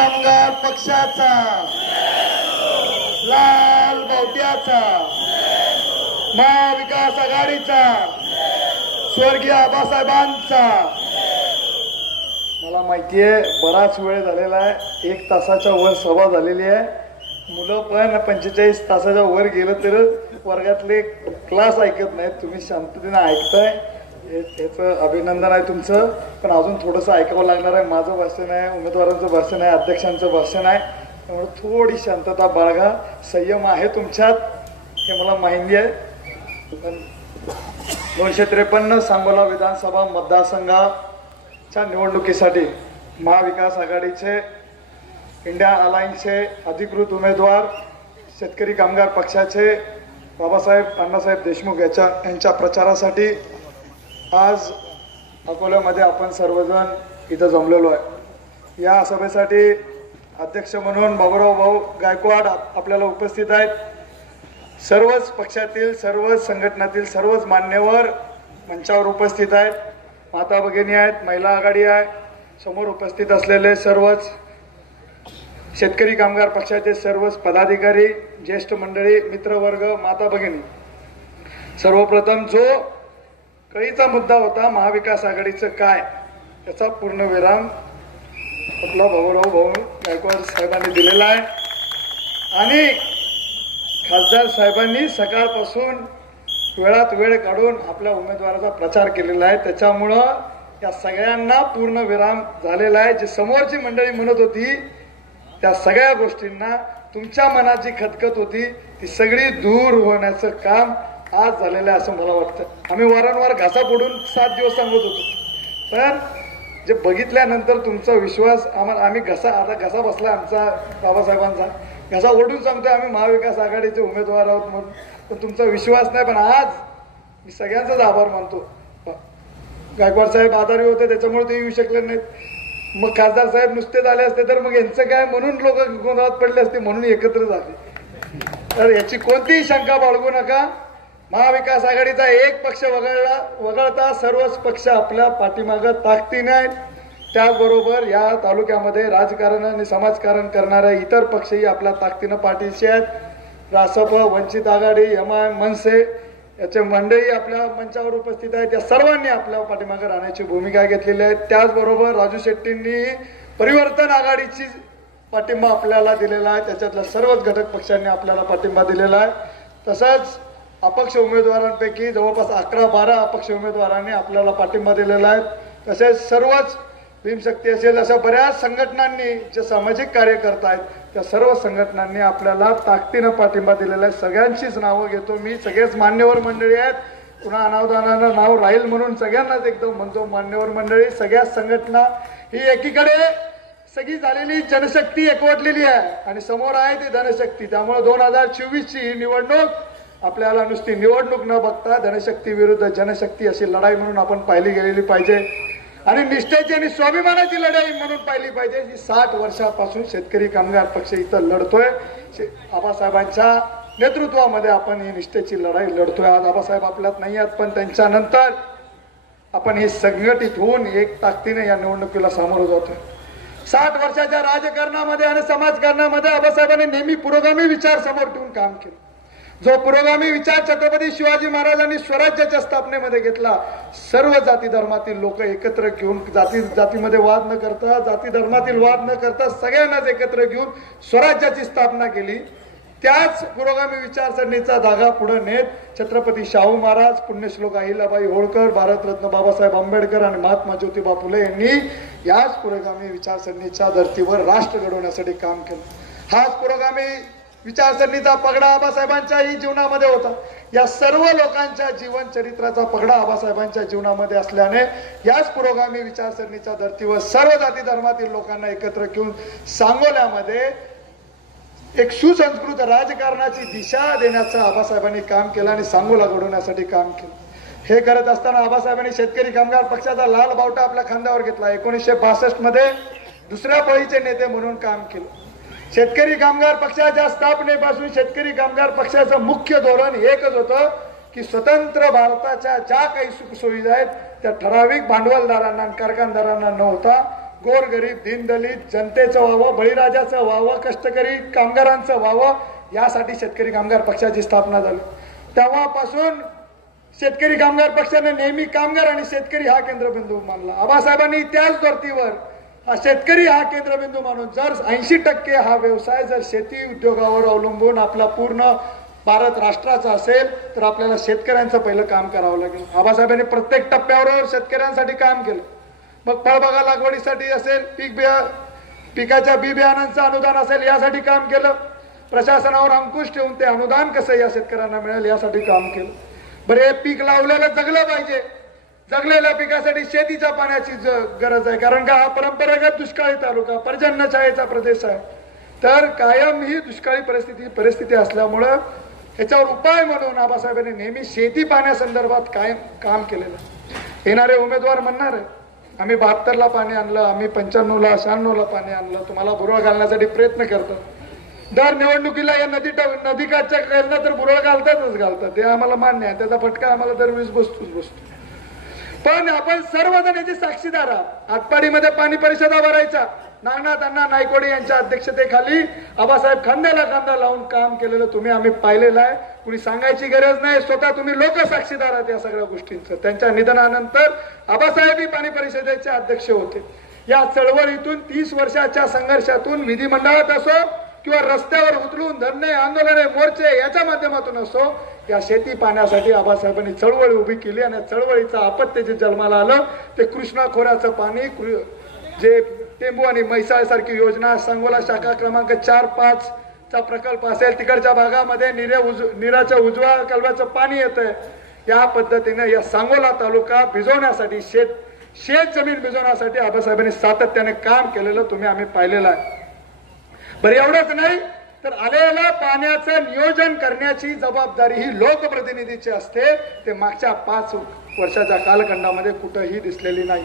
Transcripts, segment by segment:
कामगार पक्षाचा, लाल बावट्याचा, महाविकास आघाडीचा, स्वर्गीय आबासाहेबांचा. मला माहिती आहे बराच वेळ झालेला आहे, 1 तासाच्या वर सभा झालेली आहे. मुलं पण 45 तासाच्या वर गेलं तर वर्गातले क्लास ऐकत नाहीत. तुम्ही शांततेने ऐकताय, याचं अभिनंदन आहे तुमचं. पण अजून थोडंसं ऐकावं लागणार आहे. माझं भाषण आहे, उमेदवारांचं भाषण आहे, अध्यक्षांचं भाषण आहे. त्यामुळे थोडी शांतता बाळगा. संयम आहे तुमच्यात हे मला माहिती आहे. पण 253 सांगोला विधानसभा मतदारसंघाच्या निवडणुकीसाठी महाविकास आघाडीचे, इंडिया अलायन्सचे अधिकृत उमेदवार, शेतकरी कामगार पक्षाचे बाबासाहेब अण्णासाहेब देशमुख यांच्या प्रचारासाठी आज अकोल्यामध्ये आपण सर्वजण इथं जमलेलो आहे. या सभेसाठी अध्यक्ष म्हणून बाबुराव भाऊ गायकवाड आपल्याला उपस्थित आहेत. सर्वच पक्षातील, सर्वच संघटनातील सर्वच मान्यवर मंचावर उपस्थित आहेत. माता भगिनी आहेत, महिला आघाडी आहे. समोर उपस्थित असलेले सर्वच शेतकरी कामगार पक्षाचे सर्वच पदाधिकारी, ज्येष्ठ मंडळी, मित्रवर्ग, माता भगिनी. सर्वप्रथम जो कळीचा मुद्दा होता महाविकास आघाडीचं काय, याचा पूर्णविराम आपला बाबुराव भाऊ गायकवाड साहेबांनी दिलेला आहे. आणि खासदार साहेबांनी सकाळपासून वेळात वेळ काढून आपल्या उमेदवाराचा प्रचार केलेला आहे. त्याच्यामुळं या सगळ्यांना पूर्णविराम झालेला आहे. जी समोरची मंडळी म्हणत होती त्या सगळ्या गोष्टींना, तुमच्या मनात जी खतखत होती ती सगळी दूर होण्याचं काम आज झालेलं आहे असं मला वाटतं. आम्ही वारंवार घासा फोडून 7 दिवस सांगत होतो, पण जे बघितल्यानंतर तुमचा विश्वास आम्ही आता घसा बसला आमचा बाबासाहेबांचा, घसा ओढून सांगतोय आम्ही महाविकास आघाडीचे उमेदवार आहोत म्हणून. पण तुमचा विश्वास नाही. पण आज मी सगळ्यांचाच आभार मानतो. गायकवाड साहेब आजारी होते त्याच्यामुळे ते येऊ शकले नाहीत. मग खासदार साहेब नुसते झाले असते तर मग यांचं काय म्हणून लोक गोंधळात पडले असते, म्हणून एकत्र झाले. तर याची कोणतीही शंका बाळगू नका. महाविकास आघाडीचा एक पक्ष वगळता सर्वच पक्ष आपल्या पाठीमागं ताकदीने आहेत. त्याचबरोबर या तालुक्यामध्ये राजकारण आणि समाजकारण करणाऱ्या इतर पक्षही आपल्या ताकदीनं पाठीशी आहेत. रासप, वंचित आघाडी, एमआयएम, मनसे याचे मंडळी आपल्या मंचावर उपस्थित आहेत. या सर्वांनी आपल्या पाठीमागे राहण्याची भूमिका घेतलेली आहे. त्याचबरोबर राजू शेट्टींनी परिवर्तन आघाडीची पाठिंबा आपल्याला दिलेला आहे. त्याच्यातल्या सर्वच घटक पक्षांनी आपल्याला पाठिंबा दिलेला आहे. तसंच अपक्ष उमेदवारांपैकी जवळपास 11-12 अपक्ष उमेदवारांनी आपल्याला पाठिंबा दिलेला आहे. तसेच सर्वच भीमशक्ती असेल अशा बऱ्याच संघटनांनी जे सामाजिक कार्य करत आहेत त्या सर्व संघटनांनी आपल्याला ताकदीनं पाठिंबा दिलेला आहे. सगळ्यांचीच नावं घेतो मी. सगळेच मान्यवर मंडळी आहेत. पुन्हा अनावधानानं नाव राहील म्हणून सगळ्यांनाच एकदम म्हणतो मान्यवर मंडळी. सगळ्या संघटना ही एकीकडे सगळी झालेली जनशक्ती एकवटलेली आहे आणि समोर आहे ती धनशक्ती. त्यामुळे 2024ची ही निवडणूक आपल्याला नुसती निवडणूक न बघता धनशक्ती विरुद्ध जनशक्ती अशी लढाई म्हणून आपण पाहिली गेलेली पाहिजे आणि निष्ठेची आणि स्वाभिमानाची लढाई म्हणून पाहिली पाहिजे. ही 60 वर्षापासून शेतकरी कामगार पक्ष इथं लढतोय. आबासाहेबांच्या नेतृत्वामध्ये आपण ही निष्ठेची लढाई लढतोय. आज आबासाहेब आपल्यात नाही आहेत, पण त्यांच्यानंतर आपण हे संघटित होऊन एक ताकदीने या निवडणुकीला सामोरं जातोय. 60 वर्षाच्या राजकारणामध्ये आणि समाजकारणामध्ये आबासाहेबांनी नेहमी पुरोगामी विचार समोर ठेवून काम केलं. जो पुरोगामी विचार छत्रपती शिवाजी महाराजांनी स्वराज्याच्या स्थापनेमध्ये घेतला. सर्व जाती धर्मातील लोक एकत्र घेऊन जातीमध्ये वाद न करता, जाती धर्मातील वाद न करता सगळ्यांनाच एकत्र घेऊन स्वराज्याची स्थापना केली. त्याच पुरोगामी विचारसरणीचा धागा पुढे नेत छत्रपती शाहू महाराज, पुण्यश्लोक अहिल्याबाई होळकर, भारतरत्न बाबासाहेब आंबेडकर आणि महात्मा ज्योतिबा फुले यांनी याच पुरोगामी विचारसरणीच्या धर्तीवर राष्ट्र घडवण्यासाठी काम केलं. हाच पुरोगामी विचारसरणीचा पगडा आबासाहेबांच्याही जीवनामध्ये होता. या सर्व लोकांच्या जीवन चरित्राचा पगडा आबासाहेबांच्या जीवनामध्ये असल्याने याच पुरोगामी विचारसरणीच्या धर्तीवर सर्व जाती धर्मातील लोकांना एकत्र घेऊन सांगोल्यामध्ये एक सुसंस्कृत राजकारणाची दिशा देण्याचं आबासाहेबांनी काम केलं आणि सांगोला घडवण्यासाठी काम केलं. हे करत असताना आबासाहेबांनी शेतकरी कामगार पक्षाचा लाल बावटा आपल्या खांद्यावर घेतला. 1962 मध्ये दुसऱ्या फळीचे नेते म्हणून काम केलं. शेतकरी कामगार पक्षाच्या स्थापनेपासून शेतकरी कामगार पक्षाचं मुख्य धोरण एकच होतं की स्वतंत्र भारताच्या ज्या काही सुखसुविधा आहेत त्या ठराविक भांडवलदारांना आणि कारखानदारांना न होता गोरगरीब दीनदलित जनतेचं व्हावं, बळीराजाचं व्हावं, कष्टकरी कामगारांचं व्हावं, यासाठी शेतकरी कामगार पक्षाची स्थापना झाली. तेव्हापासून शेतकरी कामगार पक्षाने नेहमी कामगार आणि शेतकरी हा केंद्रबिंदू मानला. आबासाहेबांनी त्याच धर्तीवर हा शेतकरी हा केंद्रबिंदू मानून जर 80% हा व्यवसाय जर शेती उद्योगावर अवलंबून आपला पूर्ण भारत राष्ट्राचा असेल तर आपल्याला शेतकऱ्यांचं पहिलं काम करावं लागेल. आबासाहेबांनी प्रत्येक टप्प्यावर शेतकऱ्यांसाठी काम केलं. मग फळबागा लागवडीसाठी असेल, पिकाच्या बी बियाणांचं अनुदान असेल, यासाठी काम केलं. प्रशासनावर अंकुश ठेवून ते अनुदान कसं या शेतकऱ्यांना मिळेल यासाठी काम केलं. बरं, हे पीक लावलेलं जगलं पाहिजे. जगलेल्या पिकासाठी शेतीच्या पाण्याची गरज आहे, कारण का हा परंपरागत दुष्काळी तालुका पर्जन्यछायेचा प्रदेश आहे. तर कायम ही दुष्काळी परिस्थिती असल्यामुळं याच्यावर उपाय म्हणून आबासाहेबांनी नेहमी शेती पाण्यासंदर्भात कायम काम केलेलं. येणारे उमेदवार म्हणणार आहे आम्ही 72ला पाणी आणलं, आम्ही 95ला 96ला पाणी आणलं, तुम्हाला बुरळ घालण्यासाठी प्रयत्न करतात. दर निवडणुकीला या नदीकाठच्या करणं तर बुरळ घालतात, ते आम्हाला मान्य आहे, त्याचा फटका आम्हाला दरवेळेस बसतो. पण आपण सर्वजण याची साक्षीदार आहात. आटपाडीमध्ये पाणी परिषदा भरायचा, नागनाथ अण्णा नायकोडे यांच्या अध्यक्षतेखाली आबासाहेब खांद्याला खांदा लावून काम केलेलं तुम्ही आम्ही पाहिलेलं आहे. कुणी सांगायची गरज नाही, स्वतः तुम्ही लोक साक्षीदार आहात या सगळ्या गोष्टींचं. त्यांच्या निधनानंतर आबासाहेब पाणी परिषदेचे अध्यक्ष होते. या चळवळीतून 30 वर्षाच्या संघर्षातून विधिमंडळात असो किंवा रस्त्यावर उतरून धरणे आंदोलने मोर्चे याच्या माध्यमातून असो, या शेती पाण्यासाठी आबासाहेबांनी चळवळ उभी केली. आणि चळवळीचं आपत्य जे जन्माला आलं ते कृष्णा खोऱ्याचं पाणी, जे टेंबू आणि म्हैसाळ सारखी योजना, सांगोला शाखा क्रमांक 4-5 चा प्रकल्प असेल, तिकडच्या भागामध्ये निराच्या उजव्या कालव्याचं पाणी येतंय. या पद्धतीने या सांगोला तालुका भिजवण्यासाठी शेत जमीन भिजवण्यासाठी आबासाहेबांनी सातत्याने काम केलेलं तुम्ही आम्ही पाहिलेलं आहे. बरं, एवढंच नाही तर आलेल्या पाण्याचं नियोजन करण्याची जबाबदारी ही लोकप्रतिनिधीची असते. ते मागच्या 5 वर्षाच्या कालखंडामध्ये कुठंही दिसलेली नाही.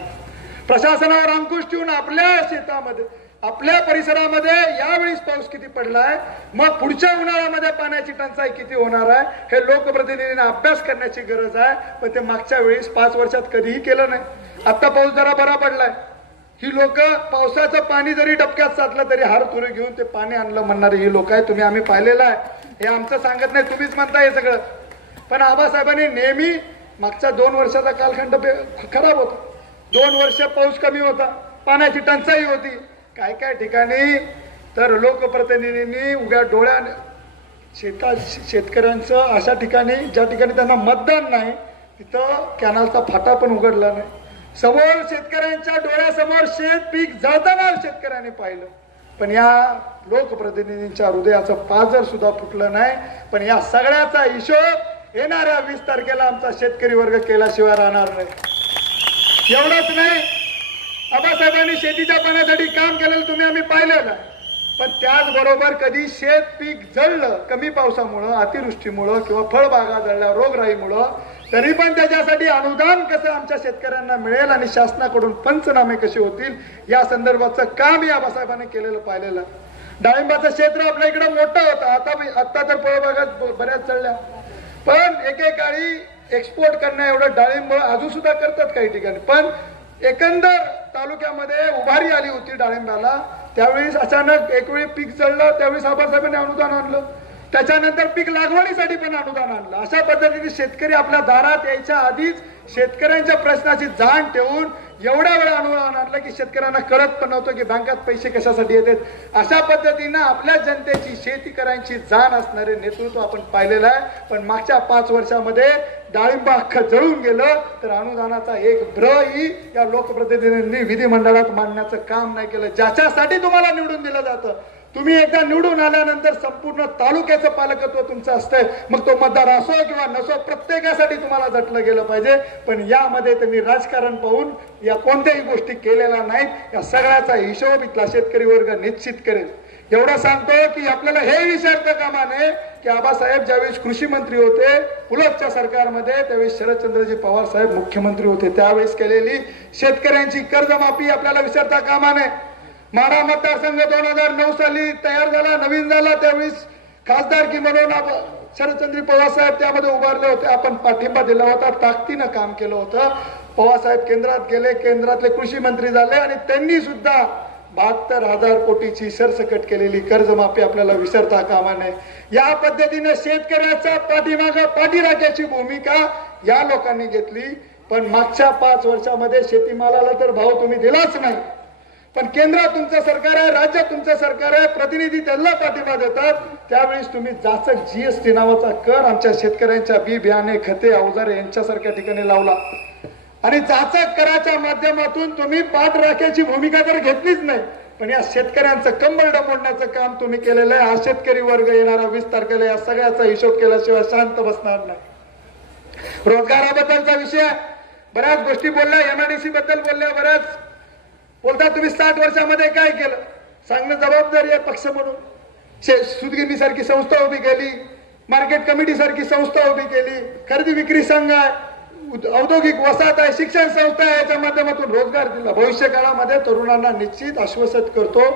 प्रशासनावर अंकुश ठेवून आपल्या शेतामध्ये, आपल्या परिसरामध्ये यावेळीस पाऊस किती पडलाय, मग पुढच्या उन्हाळ्यामध्ये पाण्याची टंचाई किती होणार आहे, हे लोकप्रतिनिधींना अभ्यास करण्याची गरज आहे. पण ते मागच्या वेळेस 5 वर्षात कधीही केलं नाही. आता पाऊस जरा बरा पडलाय. ही लोक पावसाचं पाणी जरी डबक्यात साचलं तरी हार तुरे घेऊन ते पाणी आणलं म्हणणारी ही लोक आहे, तुम्ही आम्ही पाहिलेलं आहे. हे आमचं सांगत नाही, तुम्हीच म्हणता हे सगळं. पण आबासाहेबांनी नेहमी मागच्या 2 वर्षाचा कालखंड खराब होता. 2 वर्ष पाऊस कमी होता, पाण्याची टंचाई होती. काय ठिकाणी तर लोकप्रतिनिधींनी उभ्या डोळ्याने शेतकऱ्यांचं अशा ठिकाणी ज्या ठिकाणी त्यांना मतदान नाही तिथं कॅनलचा फाटा पण उघडला नाही. समोर शेतकऱ्यांच्या डोळ्यासमोर शेत पीक जळताना शेतकऱ्यांनी पाहिलं. पण या लोकप्रतिनिधींच्या हृदयाचं पाजर सुद्धा फुटलं नाही. पण या सगळ्याचा हिशोब येणाऱ्या 20 तारखेला आमचा शेतकरी वर्ग केल्याशिवाय राहणार नाही. एवढंच नाही, आबासाहेबांनी शेतीच्या पाण्यासाठी काम केलेलं तुम्ही आम्ही पाहिलेलं आहे. पण त्याचबरोबर कधी शेत पीक जळलं कमी पावसामुळं, अतिवृष्टीमुळं किंवा फळबागा जळल्या रोगराईमुळं, तरी पण त्याच्यासाठी अनुदान कसं आमच्या शेतकऱ्यांना मिळेल आणि शासनाकडून पंचनामे कसे होतील या संदर्भाचं काम या आबासाहेबांनी केलेलं पाहिलेलं. डाळिंबाचं क्षेत्र आपल्या इकडे मोठं होतं, आता तर फळबागात बऱ्याच चढल्या. पण एकेकाळी एक्सपोर्ट करण्या एवढं डाळिंब अजून सुद्धा करतात काही ठिकाणी. पण एकंदर तालुक्यामध्ये उभारी आली होती डाळिंबाला. त्यावेळेस अचानक एक वेळी पीक जळलं, त्यावेळेस आबासाहेबांनी अनुदान आणलं. त्याच्यानंतर पीक लागवडीसाठी पण अनुदान आणलं. अशा पद्धतीने शेतकरी आपल्या दारात यायच्या आधीच शेतकऱ्यांच्या प्रश्नाची जाण ठेवून एवढ्या वेळा अनुदान आणलं की शेतकऱ्यांना कळत पण नव्हतं की बँकात पैसे कशासाठी येतात. अशा पद्धतीनं आपल्या जनतेची शेती करायची जाण असणारे नेतृत्व आपण पाहिलेलं आहे. पण मागच्या 5 वर्षामध्ये डाळिंब अख्खं जळून गेलं तर अनुदानाचा एक ब्रही या लोकप्रतिनिधींनी विधिमंडळात मांडण्याचं काम नाही केलं. ज्याच्यासाठी तुम्हाला निवडून दिलं जातं, तुम्ही एकदा निवडून आल्यानंतर संपूर्ण तालुक्याचं पालकत्व तुमचं असतंय. मग तो मतदार असो किंवा नसो, प्रत्येकासाठी तुम्हाला झटलं गेलं पाहिजे. पण यामध्ये त्यांनी राजकारण पाहून या कोणत्याही गोष्टी केलेल्या नाहीत. या सगळ्याचा हिशोब इथला शेतकरी वर्ग निश्चित करेल. एवढं सांगतो की आपल्याला हे विचारता कामा नये की आबासाहेब ज्यावेळेस कृषी मंत्री होते उलटच्या सरकारमध्ये, त्यावेळेस शरदचंद्रजी पवार साहेब मुख्यमंत्री होते, त्यावेळेस केलेली शेतकऱ्यांची कर्जमाफी आपल्याला विचारता कामा नये. माढा मतदारसंघ 2009 साली तयार झाला, नवीन झाला. त्यावेळेस खासदारकी म्हणून शरदचंद्र पवार साहेब त्यामध्ये उभारले होते. आपण पाठिंबा दिला होता, ताकदीनं काम केलं होतं. पवारसाहेब केंद्रात गेले, केंद्रातले कृषी मंत्री झाले आणि त्यांनी सुद्धा 72,000 कोटीची सरसकट केलेली कर्जमाफी आपल्याला विसरता कामा नये. या पद्धतीने शेतकऱ्याचा पाठी राखायची भूमिका या लोकांनी घेतली. पण मागच्या 5 वर्षामध्ये शेतीमालाला तर भाव तुम्ही दिलाच नाही. पण केंद्रात तुमचं सरकार आहे, राज्यात तुमचं सरकार आहे, प्रतिनिधी त्यांना पाठिंबा देतात. त्यावेळेस तुम्ही जाचक जीएसटी नावाचा कर आमच्या शेतकऱ्यांच्या बी बियाणे खते अवजारे यांच्यासारख्या ठिकाणी लावला आणि जाचक कराच्या माध्यमातून तुम्ही पाठ राखायची भूमिका तर घेतलीच नाही. पण या शेतकऱ्यांचं कंबरड मोडण्याचं काम तुम्ही केलेलं आहे. हा शेतकरी वर्ग येणारा 20 तारखेला या सगळ्याचा हिशोब केल्याशिवाय शांत बसणार नाही. रोजगाराबद्दलचा विषय बऱ्याच गोष्टी बोलल्या, एमआयडीसी बद्दल बोलल्या, बऱ्याच बोलता. तुम्ही 60 वर्षामध्ये काय केलं सांगणं जबाबदारी आहे पक्ष म्हणून. सूतगिरणी सारखी संस्था उभी केली, मार्केट कमिटी सारखी संस्था उभी केली, खरेदी विक्री संघ आहे, औद्योगिक वसाहत आहे, शिक्षण संस्था आहे, याच्या माध्यमातून रोजगार दिला. भविष्य काळामध्ये तरुणांना निश्चित आश्वासित करतो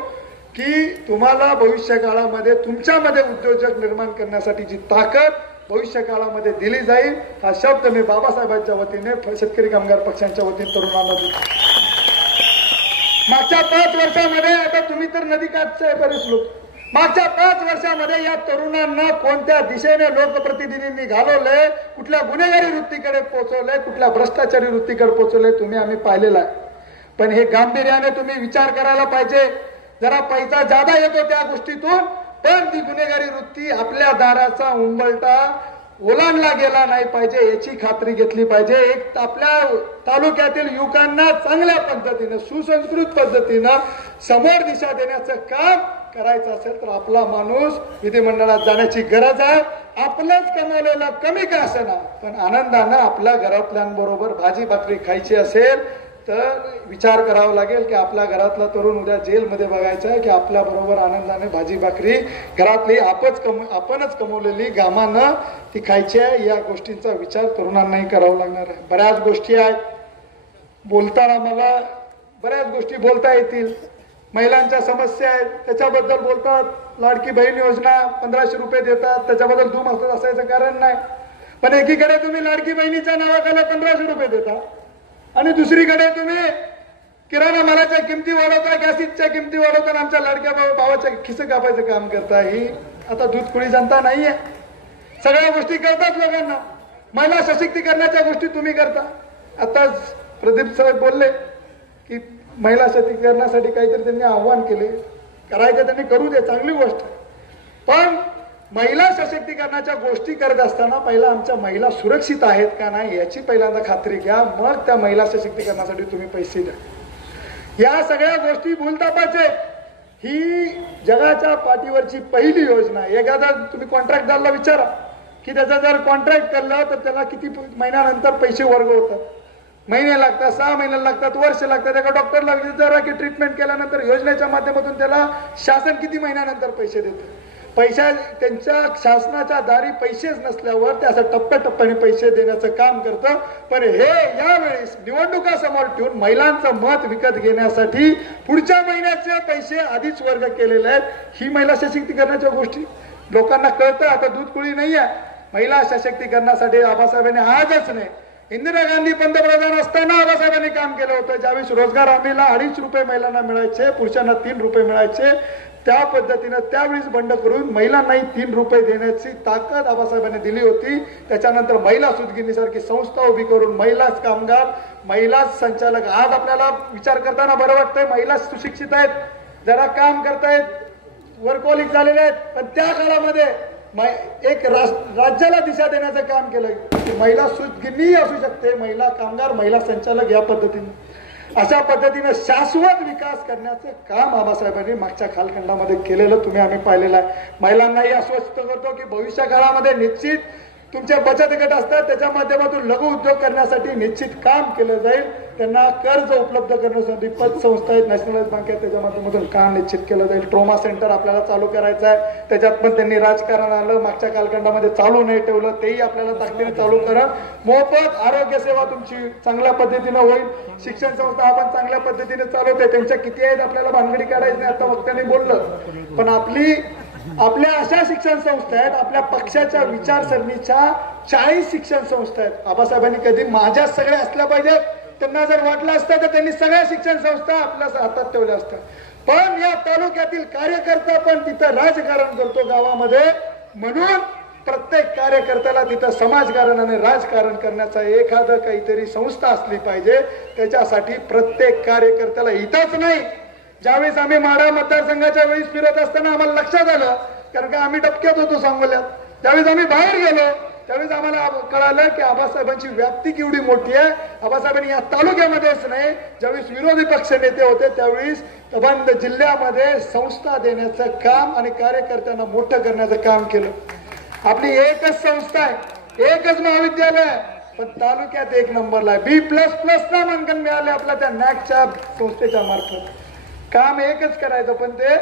की तुम्हाला भविष्य काळामध्ये तुमच्यामध्ये उद्योजक निर्माण करण्यासाठी जी ताकद भविष्य काळामध्ये दिली जाईल, हा शब्द मी बाबासाहेबांच्या वतीने शेतकरी कामगार पक्षांच्या वतीने तरुणांना देतो. मागच्या 5 वर्षामध्ये, आता तुम्ही तर नदीकाठचे बरेच लोक, मागच्या 5 वर्षामध्ये या तरुणांना कोणत्या दिशेने लोकप्रतिनिधींनी घालवले, कुठल्या गुन्हेगारी वृत्तीकडे पोहोचवले, कुठल्या भ्रष्टाचारी वृत्तीकडे पोहोचवले तुम्ही आम्ही पाहिलेलं आहे. पण हे गांभीर्याने तुम्ही विचार करायला पाहिजे. जरा पैसा जादा येतो त्या गोष्टीतून, पण ती गुन्हेगारी वृत्ती आपल्या दाराचा उंबरठा ओलांडला गेला नाही पाहिजे याची खात्री घेतली पाहिजे. एक आपल्या तालुक्यातील युवकांना चांगल्या पद्धतीने सुसंस्कृत पद्धतीनं समोर दिशा देण्याचं काम करायचं असेल तर आपला माणूस विधिमंडळात जाण्याची गरज आहे. आपलंच कमावलेलं कमी का असेना पण आनंदानं आपल्या घरातल्यांबरोबर भाजी भाकरी खायची असेल तर विचार करावा लागेल की आपल्या घरातला तरुण उद्या जेलमध्ये बघायचा आहे की आपल्या बरोबर आनंदाने भाजी भाकरी घरातली आपणच कमवलेली घामानं ती खायची आहे. या गोष्टींचा विचार तरुणांनाही करावा लागणार आहे. बऱ्याच गोष्टी आहेत, बोलताना मला बऱ्याच गोष्टी बोलता येतील. महिलांच्या समस्या आहेत त्याच्याबद्दल बोलतात. लाडकी बहीण योजना 1500 रुपये देतात, त्याच्याबद्दल दुमत असायचं कारण नाही. पण एकीकडे तुम्ही लाडकी बहिणीच्या नावाखाली 1500 रुपये देता आणि दुसरीकडे तुम्ही किराणा मालाच्या किमती वाढवता, गॅसीच्या किमती वाढवता, आमच्या लाडक्या भावाच्या खिसे कापायचं काम करता. ही आता दूधकुळी जनता नाहीये. सगळ्या गोष्टी करतात लोकांना. महिला सशक्तीकरणाच्या गोष्टी तुम्ही करता. आताच प्रदीप साहेब बोलले की महिला सशक्तीकरणासाठी काहीतरी त्यांनी आव्हान केले. करायचं त्यांनी करू दे, चांगली गोष्ट. पण महिला सशक्तीकरणाच्या गोष्टी करत असताना पहिला आमच्या महिला सुरक्षित आहेत का नाही याची पहिल्यांदा खात्री घ्या, मग त्या महिला सशक्तीकरणासाठी तुम्ही पैसे द्या. या सगळ्या गोष्टी भूलतापाचे. ही जगाच्या पाठीवरची पहिली योजना. एखादा तुम्ही कॉन्ट्रॅक्टदारला विचारा की त्याचा जर कॉन्ट्रॅक्ट केलं तर त्याला किती महिन्यानंतर पैसे वर्ग होतात. महिने लागतात, 6 महिने लागतात, वर्ष लागतात. एका डॉक्टरला विचारा की ट्रीटमेंट केल्यानंतर योजनेच्या माध्यमातून त्याला शासन किती महिन्यानंतर पैसे देते. पैसा त्यांच्या शासनाच्या दारी पैसेच नसल्यावर ते असं टप्प्याटप्प्याने पैसे देण्याचं काम करतं. पण हे यावेळेस निवडणुका समोर ठेवून महिलांचं मत विकत घेण्यासाठी पुढच्या महिन्याचे पैसे आधीच वर्ग केलेले आहेत. ही महिला सशक्तीकरणाच्या गोष्टी लोकांना कळतं. आता दूधकुळी नाही आहे. महिला सशक्तीकरणासाठी आबासाहेबांनी आजच नाही, इंदिरा गांधी पंतप्रधान असताना आबासाहेबांनी काम केलं होतं. ज्यावेळेस रोजगार हमीला 2.5 रुपये महिलांना मिळायचे, पुरुषांना 3 रुपये मिळायचे, त्या पद्धतीनं त्यावेळेस बंड करून महिलांनाही 3 रुपये देण्याची ताकद आबासाहेबांनी दिली होती. त्याच्यानंतर महिला सूतगिरणीसारखी संस्था उभी करून महिलाच कामगार, महिलाच संचालक. आज आपल्याला विचार करताना बरं वाटतंय महिला सुशिक्षित आहेत, जरा काम करतायत, वर्कहोलिक झालेले आहेत. पण त्या काळामध्ये एक राज्याला दिशा देण्याचं काम केलं. महिला सूतगिरणी असू शकते, महिला कामगार, महिला संचालक, या पद्धतीने अशा पद्धतीने शाश्वत विकास करण्याचं काम आबासाहेबांनी मागच्या कालखंडामध्ये केलेलं तुम्ही आम्ही पाहिलेलं आहे. महिलांनाही आश्वस्त करतो की भविष्य काळामध्ये निश्चित तुमचे बचत गट असतात त्याच्या माध्यमातून लघु उद्योग करण्यासाठी निश्चित काम केलं जाईल. त्यांना कर्ज उपलब्ध करण्यासाठी पतसंस्था आहेत, नॅशनलाइज बँक आहे, त्याच्या माध्यमातून काम निश्चित केलं जाईल. ट्रोमा सेंटर आपल्याला चालू करायचं आहे. त्याच्यात पण त्यांनी राजकारण आलं, मागच्या कालखंडामध्ये चालू नाही ठेवलं, तेही आपल्याला ताकदीने चालू करा. मोफत आरोग्य सेवा तुमची चांगल्या पद्धतीनं होईल. शिक्षण संस्था आपण चांगल्या पद्धतीने चालवते. त्यांच्या किती आहेत आपल्याला भानगडी काढायची नाही, आता वक्त्याने बोललं. पण आपल्या अशा शिक्षण संस्था आहेत, आपल्या पक्षाच्या विचारसरणीच्या 40 शिक्षण संस्था आहेत. आबासाहेबांनी कधी माझ्या सगळ्या असल्या पाहिजेत त्यांना जर वाटलं असतं तर त्यांनी सगळ्या शिक्षण संस्था आपल्या हातात ठेवल्या असत्या. पण या तालुक्यातील कार्यकर्ता पण तिथं राजकारण करतो गावामध्ये, म्हणून प्रत्येक कार्यकर्त्याला तिथं समाजकारण आणि राजकारण करण्याचा एखादं काहीतरी संस्था असली पाहिजे. त्याच्यासाठी प्रत्येक कार्यकर्त्याला इथंच नाही, ज्यावेळेस आम्ही माढा मतदारसंघाच्या वेळेस फिरत असताना आम्हाला लक्षात आलं, कारण का आम्ही डबक्यात होतो सांगोल्यात, त्यावेळेस आम्ही बाहेर गेलो, त्यावेळेस आम्हाला कळालं की आबासाहेबांची व्याप्ती केवढी मोठी आहे. आबासाहेबांनी या तालुक्यामध्येच नाही, ज्यावेळेस विरोधी पक्ष नेते होते त्यावेळेस संबंध जिल्ह्यामध्ये संस्था देण्याचं काम आणि कार्यकर्त्यांना मोठं करण्याचं काम केलं. आपली एकच संस्था आहे, एकच महाविद्यालय आहे, पण तालुक्यात एक नंबरला आहे. B++ नामांकन मिळाले आपल्या त्या नॅकच्या संस्थेच्या मार्फत. काम एकच करायचं पण ते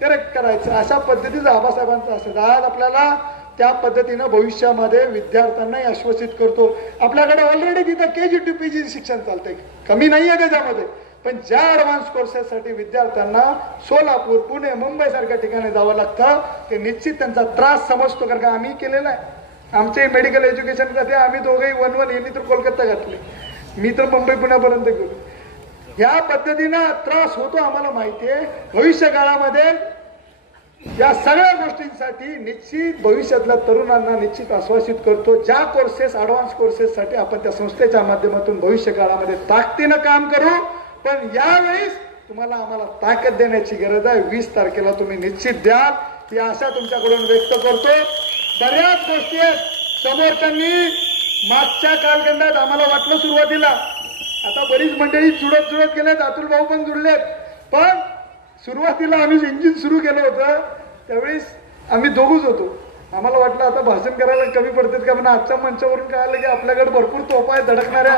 करेक्ट करायचं, अशा पद्धतीचं आबासाहेबांचं असतं. आज आपल्याला त्या पद्धतीनं भविष्यामध्ये विद्यार्थ्यांनाही आश्वासित करतो. आपल्याकडे ऑलरेडी तिथं KG to PG शिक्षण चालतंय, कमी नाहीये त्याच्यामध्ये, पण ज्या ऍडव्हान्स कोर्सेससाठी विद्यार्थ्यांना सोलापूर, पुणे, मुंबई सारख्या ठिकाणी जावं लागतं, ते निश्चित त्यांचा त्रास समजतो. कारण का आम्ही केलेला आहे. आमचे मेडिकल एज्युकेशन साठी आम्ही दोघेही 1-1, यांनी तर कोलकाता घातले, मी तर मुंबई पुण्यापर्यंत गेलो. या पद्धतीनं त्रास होतो आम्हाला माहितीये. भविष्य काळामध्ये या सगळ्या गोष्टींसाठी निश्चित भविष्यातल्या तरुणांना निश्चित आश्वासित करतो. ज्या कोर्सेस ऍडव्हान्स कोर्सेस साठी आपण त्या संस्थेच्या माध्यमातून भविष्य काळामध्ये ताकदीनं काम करू. पण यावेळेस तुम्हाला आम्हाला ताकद देण्याची गरज आहे. 20 तारखेला तुम्ही निश्चित द्याल ही आशा तुमच्याकडून व्यक्त करतो. बऱ्याच गोष्टी आहेत समोरच्यांनी मागच्या कालखंडात आम्हाला वाटलं सुरुवातीला, आता बरीच मंडळी जुळत गेलेत, अतुल भाऊ पण जुळलेत, पण सुरुवातीला आम्ही इंजिन सुरू केलं होतं त्यावेळेस आम्ही दोघच होतो. आम्हाला वाटलं आता भाषण करायला कमी पडतात का, पण आजच्या मंचावरून कळालं की आपल्याकडे भरपूर तोफा आहे धडकणाऱ्या.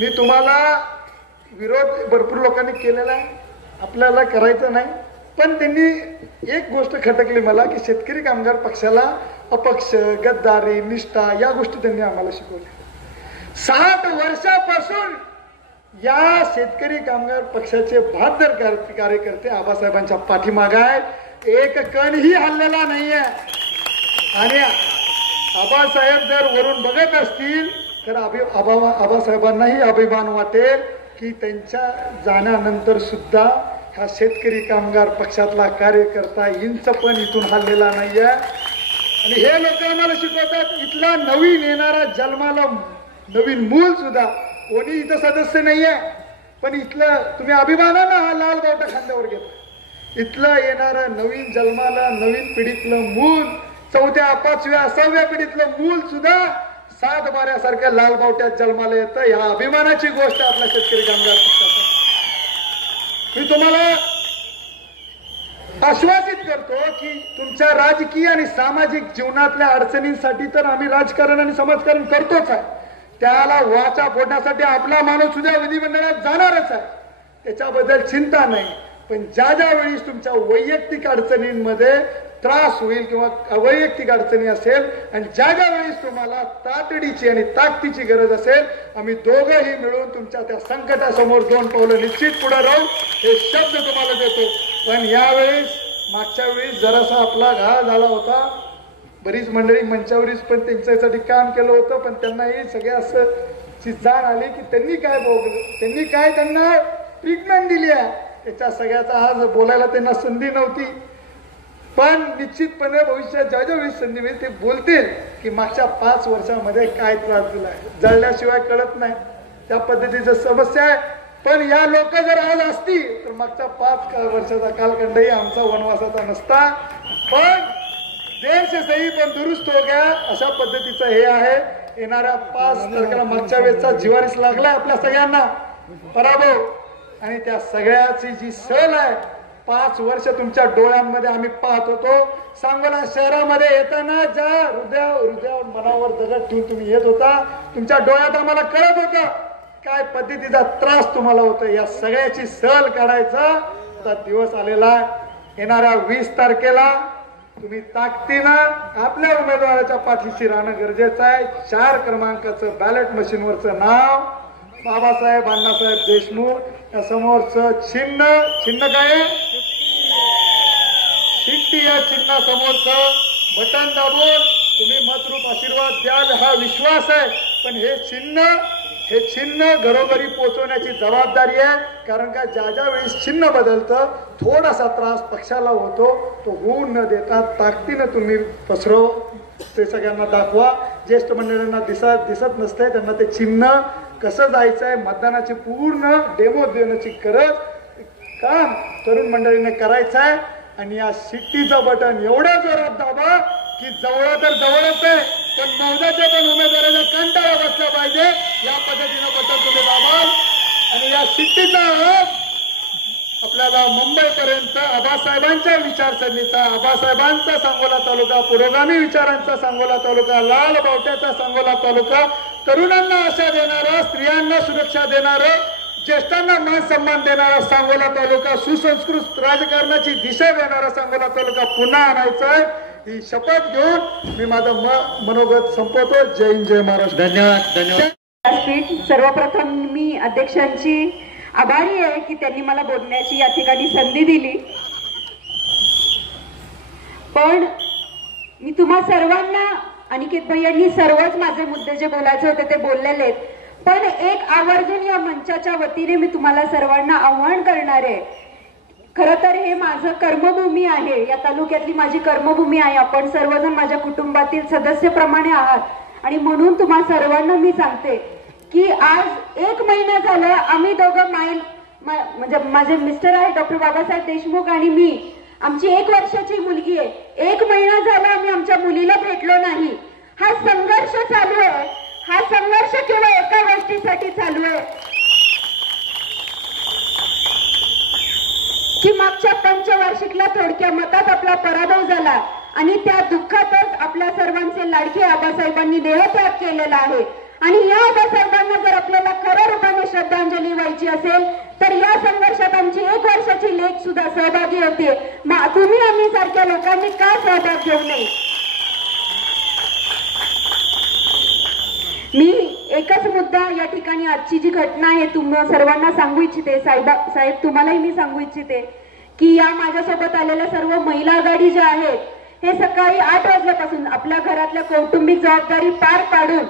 मी तुम्हाला विरोध भरपूर लोकांनी केलेला आहे, आपल्याला करायचं नाही, पण त्यांनी एक गोष्ट खटकली मला की शेतकरी कामगार पक्षाला अपक्ष, गद्दारी, निष्ठा या गोष्टी त्यांनी आम्हाला शिकवल्या. 60 वर्षापासून या शेतकरी कामगार पक्षाचे बहादर कार्यकर्ते आबासाहेबांच्या पाठीमागे आहेत, एक कणही हल्लेला नाहीये. आणि आबासाहेब जर वरून बघत असतील तर आबासाहेबांनाही अभिमान वाटेल की त्यांच्या जाण्यानंतर सुद्धा हा शेतकरी कामगार पक्षातला कार्यकर्ता इंच पण इथून हल्लेला नाहीये. आणि हे लोक आम्हाला शिकवतात, इथला नवीन येणारा जन्माला नवीन मूल सुद्धा कोणी इथं सदस्य नाहीये, पण इथलं तुम्ही अभिमानानं हा लाल बावटा खांद्यावर घेता. इथलं येणारं नवीन जन्माला नवीन पिढीतलं मूल, 4थ्या, 5व्या, 6व्या पिढीतलं मूल सुद्धा 7 बाऱ्यासारख्या लाल बावट्यात जन्माला येतं. ह्या अभिमानाची गोष्ट आपल्या शेतकरी कामगार पक्षाचा. मी तुम्हाला आश्वासित करतो की तुमच्या राजकीय आणि सामाजिक जीवनातल्या अडचणींसाठी तर आम्ही राजकारण आणि समाजकारण करतोच आहे, त्याला वाचा फोडण्यासाठी आपला माणूस सुद्धा विधिमंडळात जाणारच आहे, त्याच्याबद्दल चिंता नाही. पण ज्या ज्या वेळेस तुमच्या वैयक्तिक अडचणींमध्ये त्रास होईल किंवा अवैयक्तिक अडचणी असेल आणि ज्या ज्या वेळेस तुम्हाला तातडीची आणि ताकदीची गरज असेल, आम्ही दोघंही मिळून तुमच्या त्या संकटासमोर 2 पावलं निश्चित पुढे राहू हे शब्द तुम्हाला देतो. पण यावेळेस मागच्या वेळेस जरासा आपला घाळ झाला होता, बरीच मंडळी मंचावरीच पण त्यांच्यासाठी काम केलं होतं, पण त्यांनाही सगळ्या असं ची जाण आली की त्यांनी काय भोगलं, त्यांनी काय त्यांना ट्रीटमेंट दिली आहे, त्याच्या सगळ्याचा आज बोलायला त्यांना संधी नव्हती. पण निश्चितपणे भविष्यात ज्या ज्या वेळी संधी मिळेल ते बोलतील की मागच्या 5 वर्षामध्ये काय त्रास दिला आहे, जळल्याशिवाय कळत नाही, त्या पद्धतीचं समस्या आहे. पण या लोक जर आज असतील तर मागच्या 5 वर्षाचा कालखंडही आमचा वनवासाचा नसता. पण देश सही पण दुरुस्त हो गया, अशा पद्धतीचं हे आहे. येणाऱ्या 5 तारखेला मागच्या वेळेचा जिवारीस लागलाय आपल्या सगळ्यांना पराभव, आणि त्या सगळ्याची जी सल आहे 5 वर्ष तुमच्या डोळ्यांमध्ये आम्ही पाहत होतो. सांगोला शहरामध्ये येताना ज्या हृदयावर मनावर दगड ठेवून तुम्ही येत होता, तुमच्या डोळ्यात आम्हाला कळत होतं काय पद्धतीचा त्रास तुम्हाला होता. या सगळ्याची सल काढायचा दिवस आलेला आहे. येणाऱ्या 20 तारखेला तुम्ही ताकदीनं आपल्या उमेदवाराच्या पाठीशी राहणं गरजेचं आहे. 4 क्रमांकाचं बॅलेट मशीनवरचं नाव बाबासाहेब अण्णासाहेब देशमुख, या समोरचं चिन्ह काय शिट्टी, या चिन्ह समोरचं बटन दाबून तुम्ही मतरूप आशीर्वाद द्याल हा विश्वास आहे. पण हे चिन्ह घरोघरी पोहोचवण्याची जबाबदारी आहे. कारण का ज्या वेळेस चिन्ह बदलतं थोडासा त्रास पक्षाला होतो, तो होऊ न देता ताकदीनं तुम्ही पसरव, ते सगळ्यांना दाखवा. ज्येष्ठ मंडळींना दिसत नसतंय त्यांना ते चिन्ह कसं जायचंय, मतदानाची पूर्ण डेमो देण्याची गरज काम तरुण मंडळीने करायचं आहे. आणि या शिट्टीचं बटन एवढ्या जोरात दाबा की जवळ तर जवळच आहे, पण मौजाच्या पण उमेदवाराला कंटाळा बसला पाहिजे. या पद्धतीनं बटन तुम्ही दाबाल आणि या शिट्टीचा आवाज आपल्याला मुंबईपर्यंत आबासाहेबांच्या विचारसरणीचा, आबासाहेबांचा सांगोला तालुका, पुरोगामी विचारांचा सांगोला तालुका, लाल बावट्याचा सांगोला तालुका, तरुणांना आशा देणारा, स्त्रियांना सुरक्षा देणारा, ज्येष्ठांना मान सन्मान देणारा सांगोला तालुका, सुसंस्कृत राजकारणाची दिशा देणारा सांगोला तालुका पुन्हा आणायचा आहे. ही शपथ घेऊन मी माझं मनोगत संपवतो. जय हिंद, जय महाराष्ट्र. धन्यवाद. सर्वप्रथम मी अध्यक्षांची आभारी आहे की त्यांनी मला बोलण्याची या ठिकाणी संधी दिली. पण मी तुम्हा सर्वांना, अनिकेत भैयांनी सर्वच माझे मुद्दे जे बोलायचे होते ते बोललेले आहेत, पण एक आवर्जून या मंचाच्या वतीने मी तुम्हाला सर्वांना आव्हान करणार आहे. खरं तर हे माझं कर्मभूमी आहे, या तालुक्यातली माझी कर्मभूमी आहे. आपण सर्वजण माझ्या कुटुंबातील सदस्यप्रमाणे आहात आणि म्हणून तुम्हा सर्वांना मी सांगते की आज 1 महिना झाला आम्ही दोघं म्हणजे माझे मिस्टर आहे डॉक्टर बाबासाहेब देशमुख आणि मी, आमची 1 वर्षाची मुलगी आहे. 1 महिना झाला आम्ही आमच्या मुलीला भेटलो नाही. हा संघर्ष चालू आहे. हा संघर्ष केवळ एका गोष्टीसाठी चालू आहे की मागच्या पंचवार्षिकला थोडक्या मतात आपला पराभव झाला आणि त्या दुःखातच आपल्या सर्वांचे लाडके आबासाहेबांनी देहत्याग केलेला आहे. आणि या आबासाहेबांना जर आपल्याला खऱ्या रूपाने श्रद्धांजली व्हायची असेल तर या संघर्षात आमची 1 वर्षाची लेक सुद्धा सहभागी होते. तुम्ही आम्ही सारख्या लोकांनी का सहभाग घेऊ नये. मी एकच मुद्दा या ठिकाणी आजची जी घटना आहे तुम्हाला सर्वांना सांगू इच्छिते. साहेब तुम्हालाही मी सांगू इच्छिते की या माझ्यासोबत आलेल्या सर्व महिला आघाडी ज्या आहेत हे सकाळी 8 वाजल्यापासून आपल्या घरातल्या कौटुंबिक जबाबदारी पार पाडून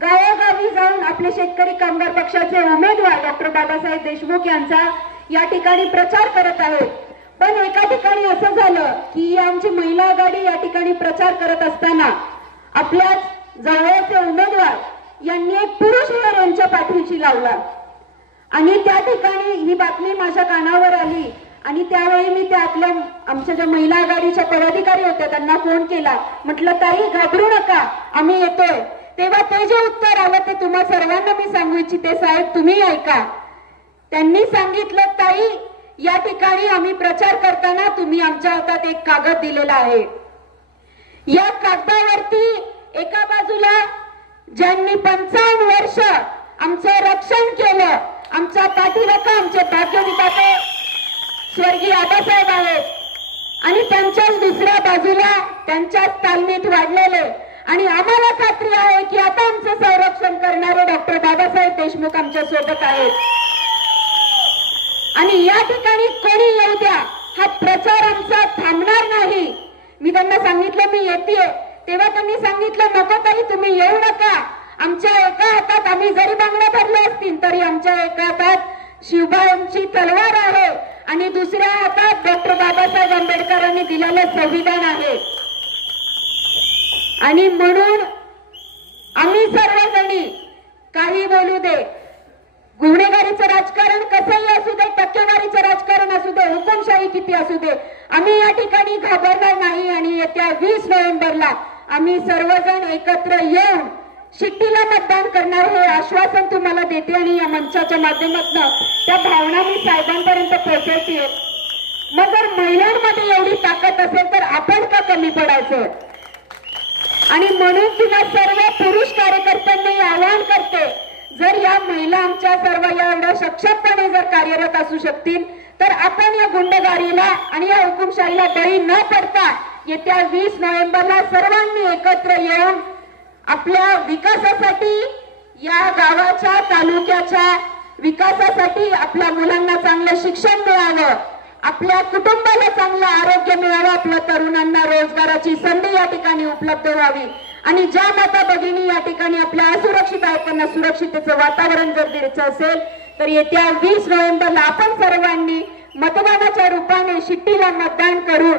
गावोगावी जाऊन आपले शेतकरी कामगार पक्षाचे उमेदवार डॉक्टर बाबासाहेब देशमुख यांचा या ठिकाणी प्रचार करत आहेत. पण एका ठिकाणी असं झालं की आमची महिला आघाडी या ठिकाणी प्रचार करत असताना आपल्याच जवळचे उमेदवार यांनी एक पुरुष हेर यांच्या पाठीशी लावला आणि त्या ठिकाणी ही बातमी माझ्या कानावर आली आणि त्यावेळी मी त्या आपल्या आमच्या ज्या महिला आघाडीच्या पदाधिकारी होत्या त्यांना फोन केला. म्हटलं ताई घाबरू नका, आम्ही येतोय. तेव्हा ते जे उत्तर आलं ते तुम्हा सर्वांना मी सांगू इच्छिते. साहेब तुम्ही ऐका. त्यांनी सांगितलं ताई या ठिकाणी आम्ही प्रचार करताना तुम्ही आमच्या हातात एक कागद दिलेला आहे. या कागदावरती एका बाजूला ज्यांनी 55 वर्ष आमचं रक्षण केलं, आमच्या पाठीराखा आमचे भाग्यविधाते स्वर्गीय आबासाहेब आहेत आणि त्यांच्याच दुसऱ्या बाजूला त्यांच्याच तालमीत वाढलेले आणि आम्हाला खात्री आहे की आता आमचं संरक्षण करणारे डॉक्टर बाबासाहेब देशमुख आमच्या सोबत आहेत. आणि या ठिकाणी कोणी येऊ द्या, हा प्रचार आमचा थांबणार नाही. मी त्यांना सांगितलं मी येते, तेव्हा त्यांनी सांगितलं नको ताई तुम्ही येऊ नका. आमच्या एका हातात आम्ही जरी बांगड्या भरल्या असतील तरी आमच्या एका हातात शिवबाईंची तलवार आहे आणि दुसऱ्या हातात डॉक्टर बाबासाहेब आंबेडकरांनी दिलेलं संविधान आहे. आणि म्हणून आम्ही सर्वजणी काही बोलू दे, गुन्हेगारीचं राजकारण कसंही असू दे, टक्केवारीचं राजकारण असू दे, हुकुमशाही किती असू दे, आम्ही या ठिकाणी घाबरणार नाही. आणि येत्या 20 नोव्हेंबरला आम्ही सर्वजण एकत्र येऊन शिट्टीला मतदान करणार हे आश्वासन तुम्हाला देते आणि या मंचाच्या माध्यमातून त्या भावना मी साहेबांपर्यंत पोहोचवते. मग जर महिलांमध्ये एवढी ताकद असेल तर आपण का कमी पडायचं. आणि म्हणून तुला सर्व पुरुष कार्यकर्त्यांनी आवाहन करते, जर या महिला आमच्या सर्व या एवढ्या सक्षमपणे जर कार्यरत असू शकतील तर आपण या गुंडगारीला आणि या हुकुमशाहीला बळी न पडता येत्या 20 नोव्हेंबरला सर्वांनी एकत्र येऊन आपल्या विकासासाठी, या गावाच्या तालुक्याच्या विकासासाठी आपल्या मुलांना चांगलं शिक्षण मिळावं, आपल्या कुटुंबाला चांगलं आरोग्य मिळावं, आपल्या तरुणांना रोजगाराची संधी या ठिकाणी उपलब्ध व्हावी आणि ज्या माता भगिनी या ठिकाणी आपल्या असुरक्षित आहेत त्यांना सुरक्षिततेचं वातावरण जर द्यायचं असेल तर येत्या 20 नोव्हेंबरला आपण सर्वांनी मतदानाच्या रूपाने शिट्टीला मतदान करून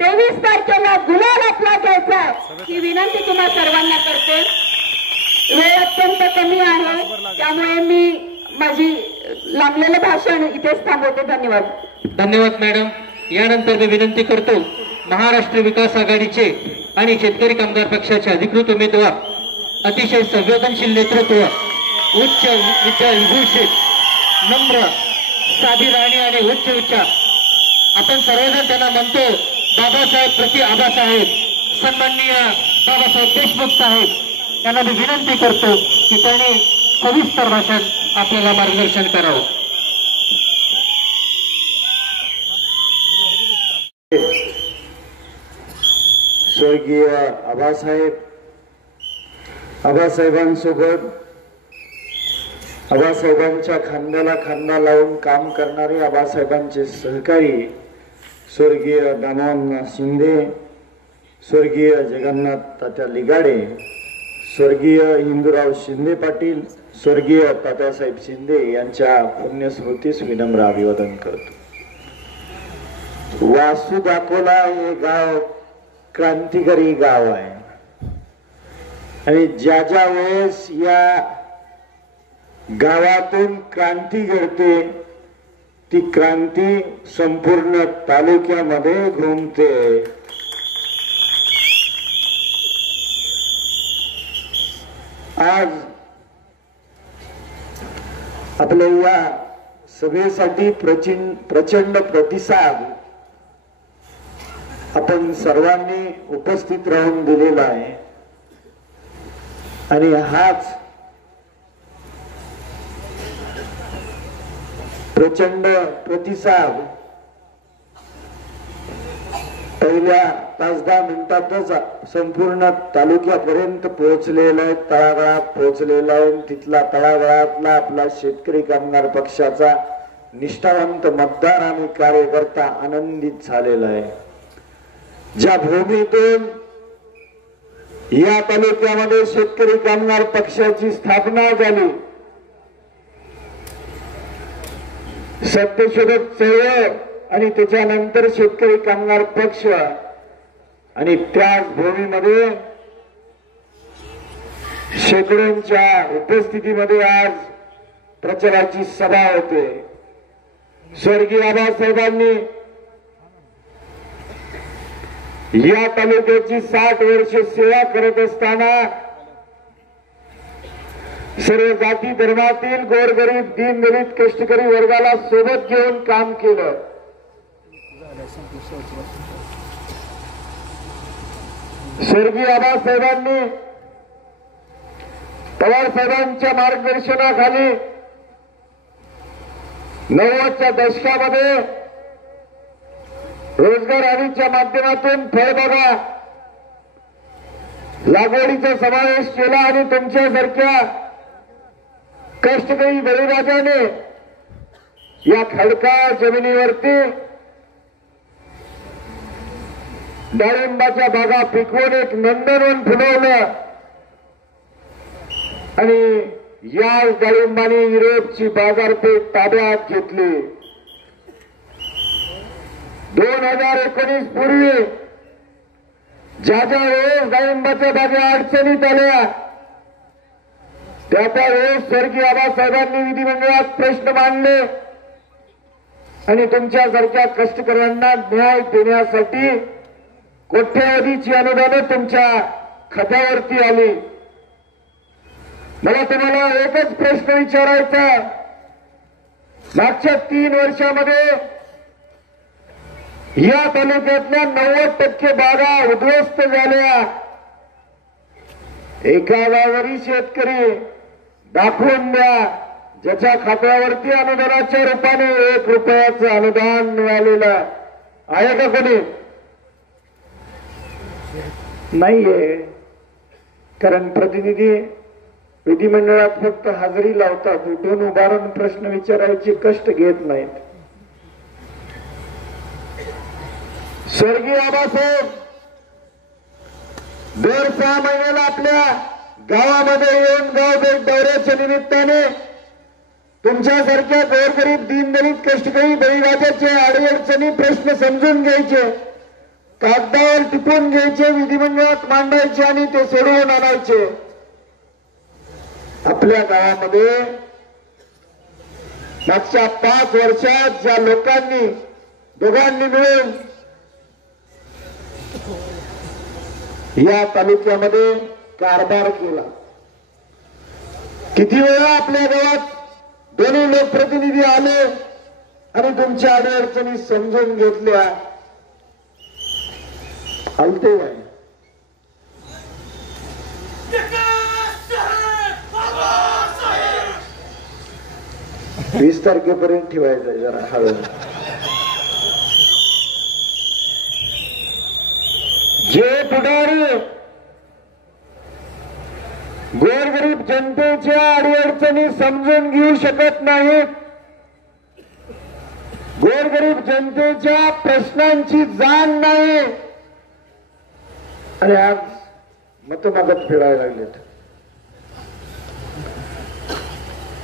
23 तारखेला गुलाल आपला घ्यायचा ही विनंती तुम्हा सर्वांना करते. वेळ अत्यंत कमी आहे त्यामुळे मी माझी लांबलेलं भाषण इथेच थांबवते. धन्यवाद. धन्यवाद मॅडम. यानंतर मी विनंती करतो महाराष्ट्र विकास आघाडीचे आणि शेतकरी कामगार पक्षाचे अधिकृत उमेदवार अतिशय संवेदनशील नेतृत्व उच्च विचार विभूषित नम्र साधी राहणी आणि उच्च विचार आपण सर्वजण त्यांना म्हणतो बाबासाहेब प्रति आबासाहेब सन्माननीय बाबासाहेब देशमुख साहेब त्यांना मी विनंती करतो की त्यांनी सविस्तर भाषण आपल्याला मार्गदर्शन करावं. स्वर्गीय आबासाहेबांसोबत आबासाहेबांच्या खांद्याला खांदा लावून काम करणारे आबासाहेबांचे सहकारी स्वर्गीय दामोदर शिंदे, स्वर्गीय जगन्नाथ तात्या लिगाडे, स्वर्गीय हिंदूराव शिंदे पाटील, स्वर्गीय तात्यासाहेब शिंदे यांच्या पुण्यस्मृतीस विनम्र अभिवादन करतो. वासू दाखवला हे गाव क्रांतिकारी गाव आहे आणि ज्या ज्या वेळेस या गावातून क्रांती घडते ती क्रांती संपूर्ण तालुक्यामध्ये घुमते. आज आपल्या या सभेसाठी प्रचंड प्रतिसाद आपण सर्वांनी उपस्थित राहून दिलेला आहे आणि हाच प्रचंड प्रतिसाद पहिल्या 5-10 मिनिटातच संपूर्ण तालुक्यापर्यंत पोहोचलेला आहे, तळागाळात पोहोचलेला आहे. तिथला तळागाळातला आपला शेतकरी कामगार पक्षाचा निष्ठावंत मतदार आणि कार्यकर्ता आनंदित झालेला आहे. ज्या भूमीतून या तालुक्यामध्ये शेतकरी कामगार पक्षाची स्थापना झाली, सत्यशोधक चळवळ आणि त्याच्यानंतर शेतकरी कामगार पक्ष आणि त्याच भूमीमध्ये शेकडोंच्या उपस्थितीमध्ये आज प्रचाराची सभा होते. स्वर्गीय आबासाहेबांनी या तालुक्याची 60 वर्ष सेवा करत असताना सर्व जाती धर्मातील गोरगरीब दीनदलित कष्टकरी वर्गाला सोबत घेऊन काम केलं. स्वर्गीय आबासाहेबांनी पवार साहेबांच्या मार्गदर्शनाखाली 90च्या दशकामध्ये रोजगार हमीच्या माध्यमातून फळबागा लागवडीचा समावेश केला आणि तुमच्यासारख्या कष्टकरी बळीराजाने या खडकाळ जमिनीवरती डाळिंबाच्या बागा पिकवून एक नंदनवन फुलवलं आणि या डाळिंबाने युरोपची बाजारपेठ ताब्यात घेतली. 2019 पूर्वी ज्या ज्या वेळेस डाळिंबाच्या बागा अडचणीत आल्या त्या त्या वेळेस स्वर्गीय आबासाहेबांनी विधिमंडळात प्रश्न मांडले आणि तुमच्यासारख्या कष्टकऱ्यांना न्याय देण्यासाठी कोट्यवधीची अनुदानं तुमच्या खात्यावरती आली. मला तुम्हाला एकच प्रश्न विचारायचा, मागच्या 3 वर्षामध्ये या तालुक्यातल्या 90% बागा उद्ध्वस्त झाल्या. एका गावावरील शेतकरी दाखवून द्या ज्याच्या खात्यावरती अनुदानाच्या रूपाने 1 रुपयाचं अनुदान मिळालेलं आहे का कोणी? नाहीये. कारण प्रतिनिधी विधिमंडळात फक्त हजेरी लावतात, उठून उभारून प्रश्न विचारायचे कष्ट घेत नाहीत. स्वर्गीय आबासाहेब दर 6 महिन्याला आपल्या गावामध्ये येऊन गाव भेट दौऱ्याच्या निमित्ताने तुमच्यासारख्या गोरगरीब दीनदलित कष्टकरी बळीराजाचे अडीअडचणी प्रश्न समजून घ्यायचे, कागदावर टिपून घ्यायचे, विधिमंडळात मांडायचे आणि ते सोडवून आणायचे. आपल्या गावामध्ये मागच्या 5 वर्षात ज्या लोकांनी दोघांनी मिळून या तालुक्यामध्ये कारभार केला, किती वेळा आपल्या गावात दोन्ही लोकप्रतिनिधी आले आणि तुमच्या अडीअडचणी समजून घेतल्या. आलते काय 20 तारखेपर्यंत ठेवायचं जरा हळू. जे पुढारी गोरगरीब जनतेच्या अडीअडचणी समजून घेऊ शकत नाहीत, गोरगरीब जनतेच्या प्रश्नांची जाण नाही आणि आज मतमागत फिरायला लागलेत.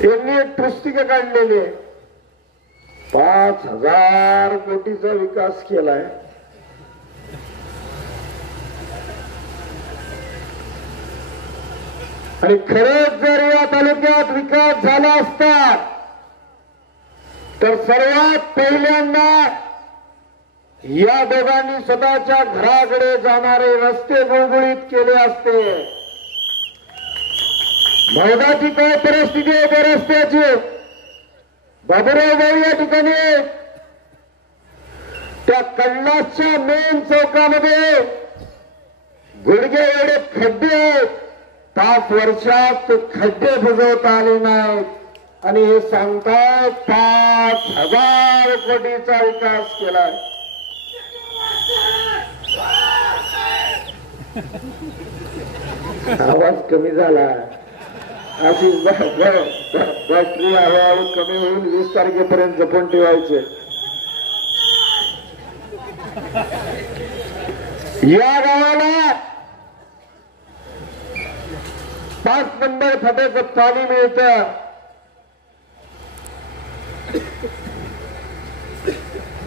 यांनी एक पुस्तिका काढलेली आहे, 5,000 कोटीचा विकास केलाय. आणि खरंच जर या तालुक्यात विकास झाला असता तर सर्वात पहिल्यांदा या दोघांनी स्वतःच्या घराकडे जाणारे रस्ते गुळगुळीत केले असते. मौदाची काय परिस्थिती आहे त्या रस्त्याची? बाबुराव गाव या ठिकाणी त्या कैलासच्या मेन चौकामध्ये गुडघे एवढे खड्डे आहेत, 5 वर्षात खड्डे बुजवता आले नाहीत आणि हे सांगतायत 5,000 कोटीचा विकास केलाय. आवाज कमी झाला, अशी बॅटरी हळूहळू कमी होईल. 20 तारखेपर्यंत जपून ठेवायचे. या गावाला 5 नंबर फाट्याचं पाणी मिळतं.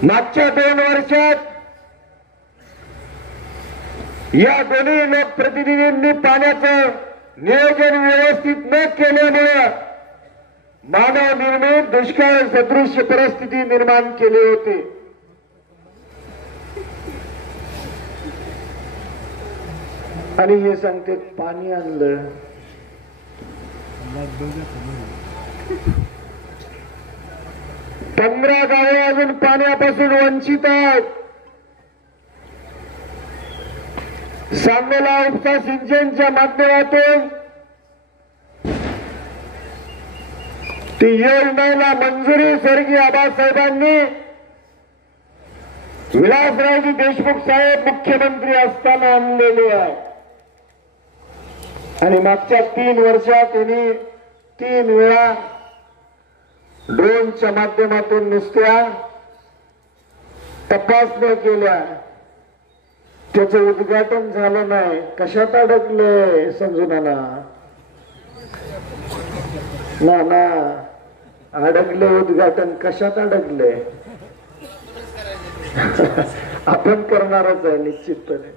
मागच्या 2 वर्षात या दोन्ही लोकप्रतिनिधींनी पाण्याचं नियोजन व्यवस्थित न केल्यामुळे मानव निर्मित दुष्काळ सदृश्य परिस्थिती निर्माण केली होती. आणि हे सांगते पाणी आणलं. 15 गावे अजून पाण्यापासून वंचित आहेत. सांगोला उपसा सिंचनच्या माध्यमातून ती योजनेला मंजुरी स्वर्गीय आबासाहेबांनी विलासरावजी देशमुख साहेब मुख्यमंत्री असताना आणलेली आहे. आणि मागच्या 3 वर्षात त्यांनी 3 वेळा ड्रोनच्या माध्यमातून नुसत्या तपासण्या केल्या. त्याचं उद्घाटन झालं नाही. कशात अडकले समजून ना अडकले. उद्घाटन कशात अडकले? आपण करणारच आहे निश्चितपणे.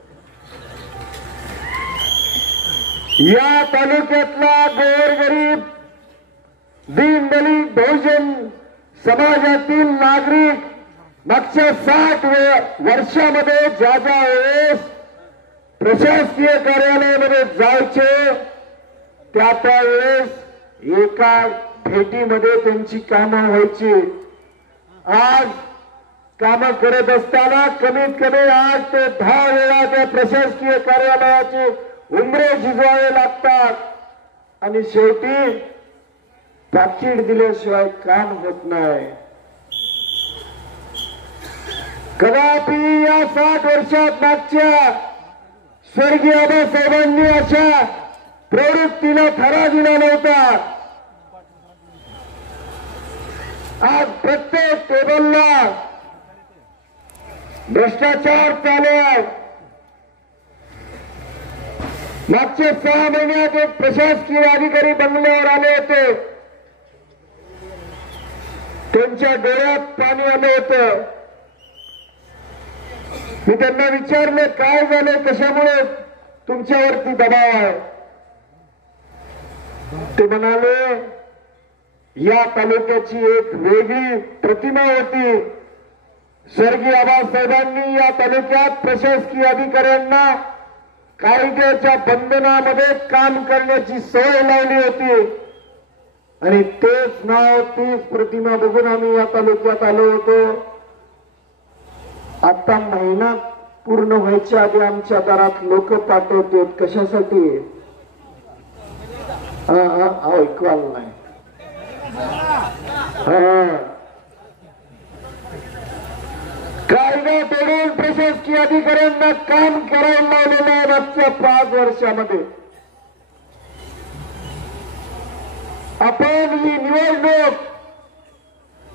या तालुक्यातला गोरगरीब दीनदलित बहुजन समाजातील नागरिक मागच्या 60 वर्षामध्ये ज्या वेळेस प्रशासकीय कार्यालयामध्ये जायचे त्या वेळेस एका भेटीमध्ये त्यांची कामं व्हायची. आज कामं करत असताना कमीत कमी 8 ते 10 वेळा त्या प्रशासकीय कार्यालयाचे उंबरे झिजवावे लागतात आणि शेवटी पाकीट दिल्याशिवाय काम होत नाही. कदापि या 60 वर्षात मागच्या स्वर्गीय आबासाहेबांनी अशा प्रवृत्तीला थारा दिला नव्हता. आज प्रत्येक टेबलला भ्रष्टाचार चालू आहे. मागच्या 6 महिन्यात एक प्रशासकीय अधिकारी बंगल्यावर आले होते. त्यांच्या डोळ्यात पाणी आलं होतं. मी त्यांना विचारले काय झालं, कशामुळे तुमच्यावरती दबाव आहे. ते म्हणाले या तालुक्याची एक वेगळी प्रतिमा होती. स्वर्गीय आबासाहेबांनी या तालुक्यात प्रशासकीय अधिकाऱ्यांना कायद्याच्या बंधनामध्ये काम करण्याची सवय लावली होती आणि तेच नाव, तीच प्रतिमा बघून आम्ही या तालुक्यात आलो होतो. आता महिना पूर्ण व्हायच्या आधी आमच्या दारात लोक पाठवतात. कशासाठी? ऐकवाल नाही. कायदा तोडून प्रशासकीय अधिकाऱ्यांना काम करायला लावलेलं आहे मागच्या 5 वर्षामध्ये. आपण ही निवडणूक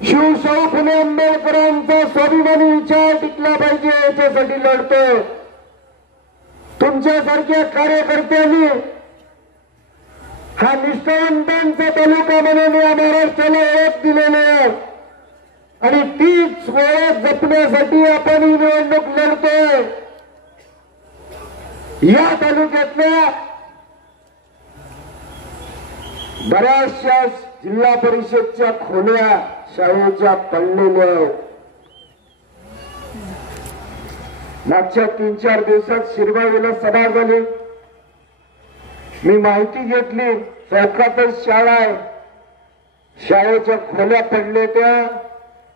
शिवशाहू फुले आंबेडकरांचा स्वाभिमानी विचार टिकला पाहिजे याच्यासाठी लढतोय. तुमच्यासारख्या कार्यकर्त्यांनी हा निष्ठावंतांचा तालुका म्हणून या महाराष्ट्राला ओळख दिलेली आहे आणि तीच ओळख जपण्यासाठी आपण ही निवडणूक लढतोय. या तालुक्यातल्या बऱ्याचशा जिल्हा परिषदच्या खोल्या शाळेच्या पडलेल्या आहेत. मागच्या 3-4 दिवसात शिरबावीला सभा झाली. मी माहिती घेतली. चौकातच शाळा आहे. शाळेच्या खोल्या पडल्या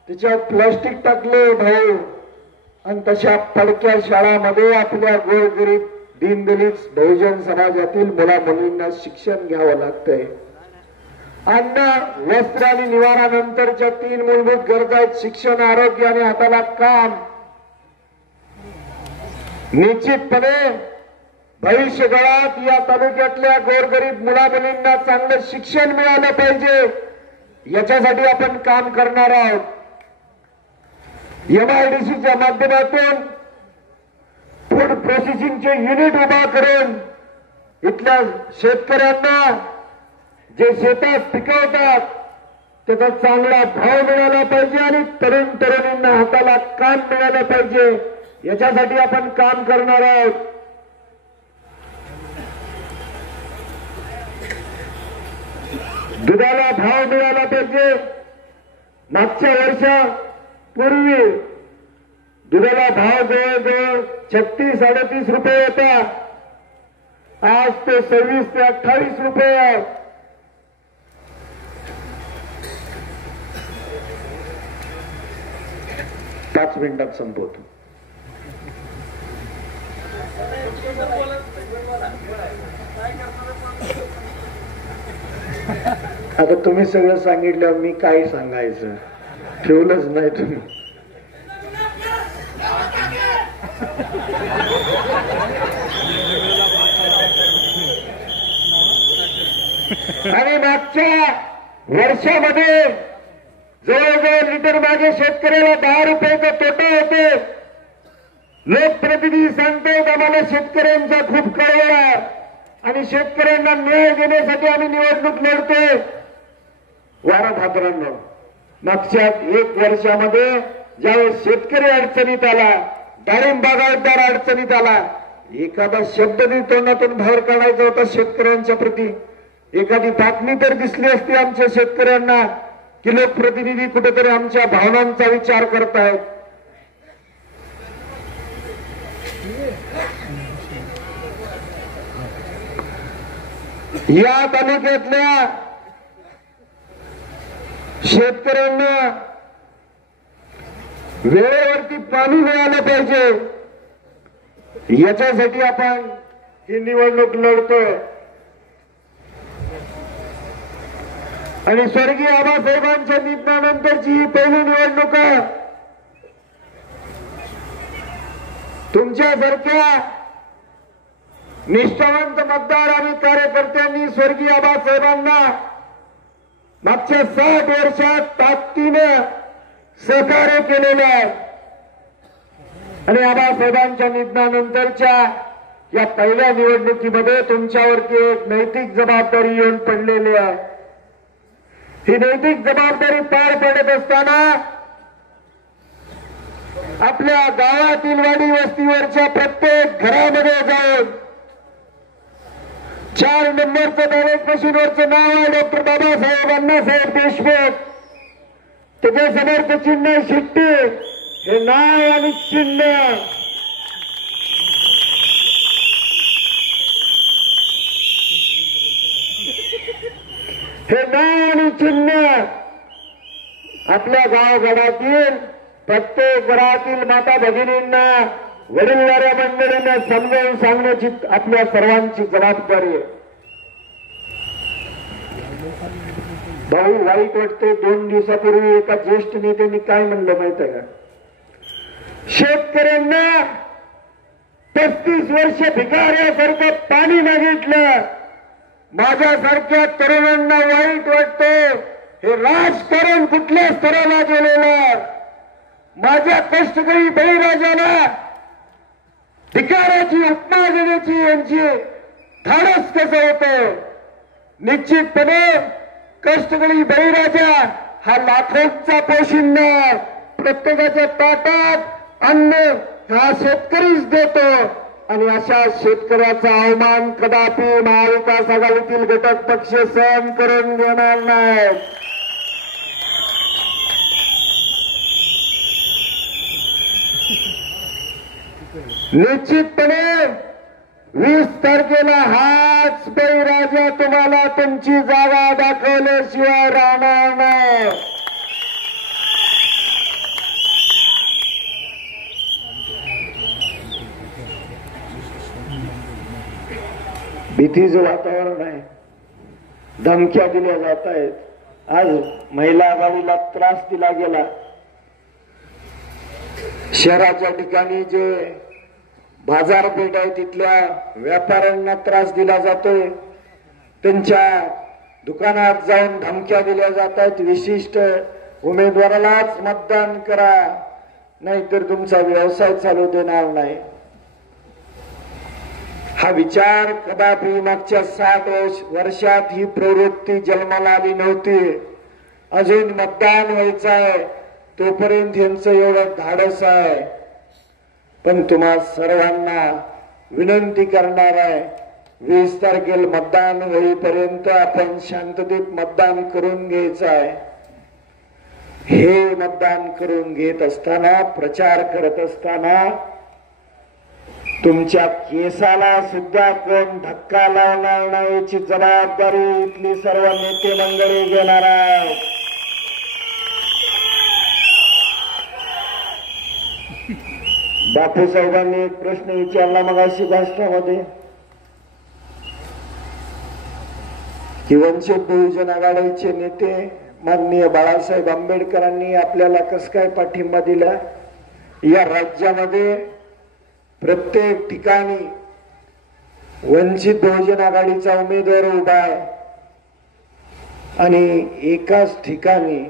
त्याच्यावर प्लास्टिक टाकले भाऊ आणि तशा पडक्या शाळांमध्ये आपल्या गोरगरीब दीनदलित बहुजन समाजातील मुला मुलींना शिक्षण घ्यावं लागतंय. अन्न, वस्त्र आणि निवारानंतरच्या 3 मूलभूत गरजा आहेत: शिक्षण, आरोग्य आणि हाताला काम. निश्चितपणे भविष्यकाळात या तालुक्यातल्या गोरगरीब मुला मुलींना चांगलं शिक्षण मिळालं पाहिजे याच्यासाठी आपण काम करणार आहोत. MIDCच्या माध्यमातून फूड प्रोसेसिंगचे युनिट उभा करून इथल्या शेतकऱ्यांना जे शेतात पिकवतात त्याचा चांगला भाव मिळाला पाहिजे आणि तरुण तरुणींना हाताला काम मिळालं पाहिजे याच्यासाठी आपण काम करणार आहोत. दुधाला भाव मिळाला पाहिजे. मागच्या वर्षापूर्वी दुधाला भाव जवळजवळ 36-38 रुपये होता. आज ते 26 ते 28 रुपये आहे. पाच मिनिटात संपवतो. आता तुम्ही सगळं सांगितलं, मी काय सांगायचं? ठेवलंच नाही तुम्ही. आणि मागच्या वर्षामध्ये जवळजवळ लिटर मागे शेतकऱ्याला 10 रुपयाचा तोटा होते. लोकप्रतिनिधी सांगतात आम्हाला शेतकऱ्यांचा खूप कळवळ आहे आणि शेतकऱ्यांना न्याय देण्यासाठी आम्ही निवडणूक लढतोय. वारा भाद्रांनो, मागच्या 1 वर्षामध्ये ज्यावेळेस शेतकरी अडचणीत आला, डाळिंब बागायतदार अडचणीत आला, एखादा शब्द तोंडातून बाहेर काढायचा होता शेतकऱ्यांच्या प्रती, एखादी बातमी तर दिसली असती आमच्या शेतकऱ्यांना की लोकप्रतिनिधी कुठेतरी आमच्या भावनांचा विचार करतायत. या तालुक्यातल्या शेतकऱ्यांना वेळेवरती पाणी मिळालं पाहिजे याच्यासाठी आपण ही निवडणूक लढतोय. आणि स्वर्गीय आबासाहेबांच्या निधनानंतरची ही पहिली निवडणूक आहे. तुमच्यासारख्या निष्ठावंत मतदार आणि कार्यकर्त्यांनी स्वर्गीय आबासाहेबांना मागच्या 60 वर्षात ताकदीनं सहकार्य केलेलं आहे. आणि आबासाहेबांच्या निधनानंतरच्या या पहिल्या निवडणुकीमध्ये तुमच्यावरती एक नैतिक जबाबदारी येऊन पडलेली आहे. ही नैतिक जबाबदारी पार पडत असताना आपल्या गावातील वाडी वस्तीवरच्या प्रत्येक घरामध्ये जाऊन 4 नंबरचं बॅलेट मशीनवरचं नाव आहे डॉक्टर बाबासाहेब अण्णासाहेब देशमुख, त्याच्या समोरचं चिन्ह शिट्टी, हे नाव आणि चिन्ह आपल्या गावगडातील प्रत्येक घरातील माता भगिनींना, वडीलधाऱ्या मंडळींना समजावून सांगण्याची आपल्या सर्वांची जबाबदारी आहे. भाऊ वाईट वाटते, 2 दिवसापूर्वी एका ज्येष्ठ नेत्यांनी काय म्हणलं माहित आहे का? शेतकऱ्यांना 35 वर्ष भिकाऱ्यासारखं पाणी मागितलं. माझ्यासारख्या तरुणांना वाईट वाटते, हे राजकारण कुठल्या स्तराला गेलेलं. माझ्या कष्टकरी बळीराजाला भिकाऱ्याची उपमा देण्याची यांची धाडस कसं होतं? निश्चितपणे कष्टकरी बळीराजा हा लाखोंचा पोशिंदा, प्रत्येकाच्या ताटात अन्न हा शेतकरीच देतो आणि अशा शेतकऱ्याचा अवमान कदापि महाविकास आघाडीतील घटक पक्ष सहन करून घेणार नाही. निश्चितपणे 20 तारखेला हाच बळीराजा तुम्हाला तुमची जागा दाखवल्याशिवाय राहणार नाही. भीतीचं वातावरण आहे, धमक्या दिल्या जात आहेत. आज महिला आघाडीला त्रास दिला गेला. शहराच्या ठिकाणी जे बाजारपेठ आहे तिथल्या व्यापाऱ्यांना त्रास दिला जातोय. त्यांच्या दुकानात जाऊन धमक्या दिल्या जात आहेत. विशिष्ट उमेदवारालाच मतदान करा, नाहीतर तुमचा व्यवसाय चालू देणार नाही. हा विचार कदापि मागच्या 60 वर्षात ही प्रवृत्ती जन्माला आली नव्हती. अजून मतदान व्हायचं आहे तोपर्यंत यांचं एवढं धाडस आहे. पण तुम्हा सर्वांना विनंती करणार आहे, 20 तारखेला मतदान होईपर्यंत आपण शांततेत मतदान करून घ्यायचं आहे. हे मतदान करून घेत असताना, प्रचार करत असताना तुमच्या केसाला सुद्धा कोण धक्का लावणार नाही याची जबाबदारी इथली सर्व नेते मंडळी घेणार आहेत. बापूसाहेबांनी एक प्रश्न विचारला मगाशी भाषणामध्ये की वंचित बहुजन आघाडीचे नेते माननीय बाळासाहेब आंबेडकरांनी आपल्याला कसं काय पाठिंबा दिला. या राज्यामध्ये प्रत्येक ठिकाणी वंचित बहुजन आघाडीचा उमेदवार उभा आहे आणि एकाच ठिकाणी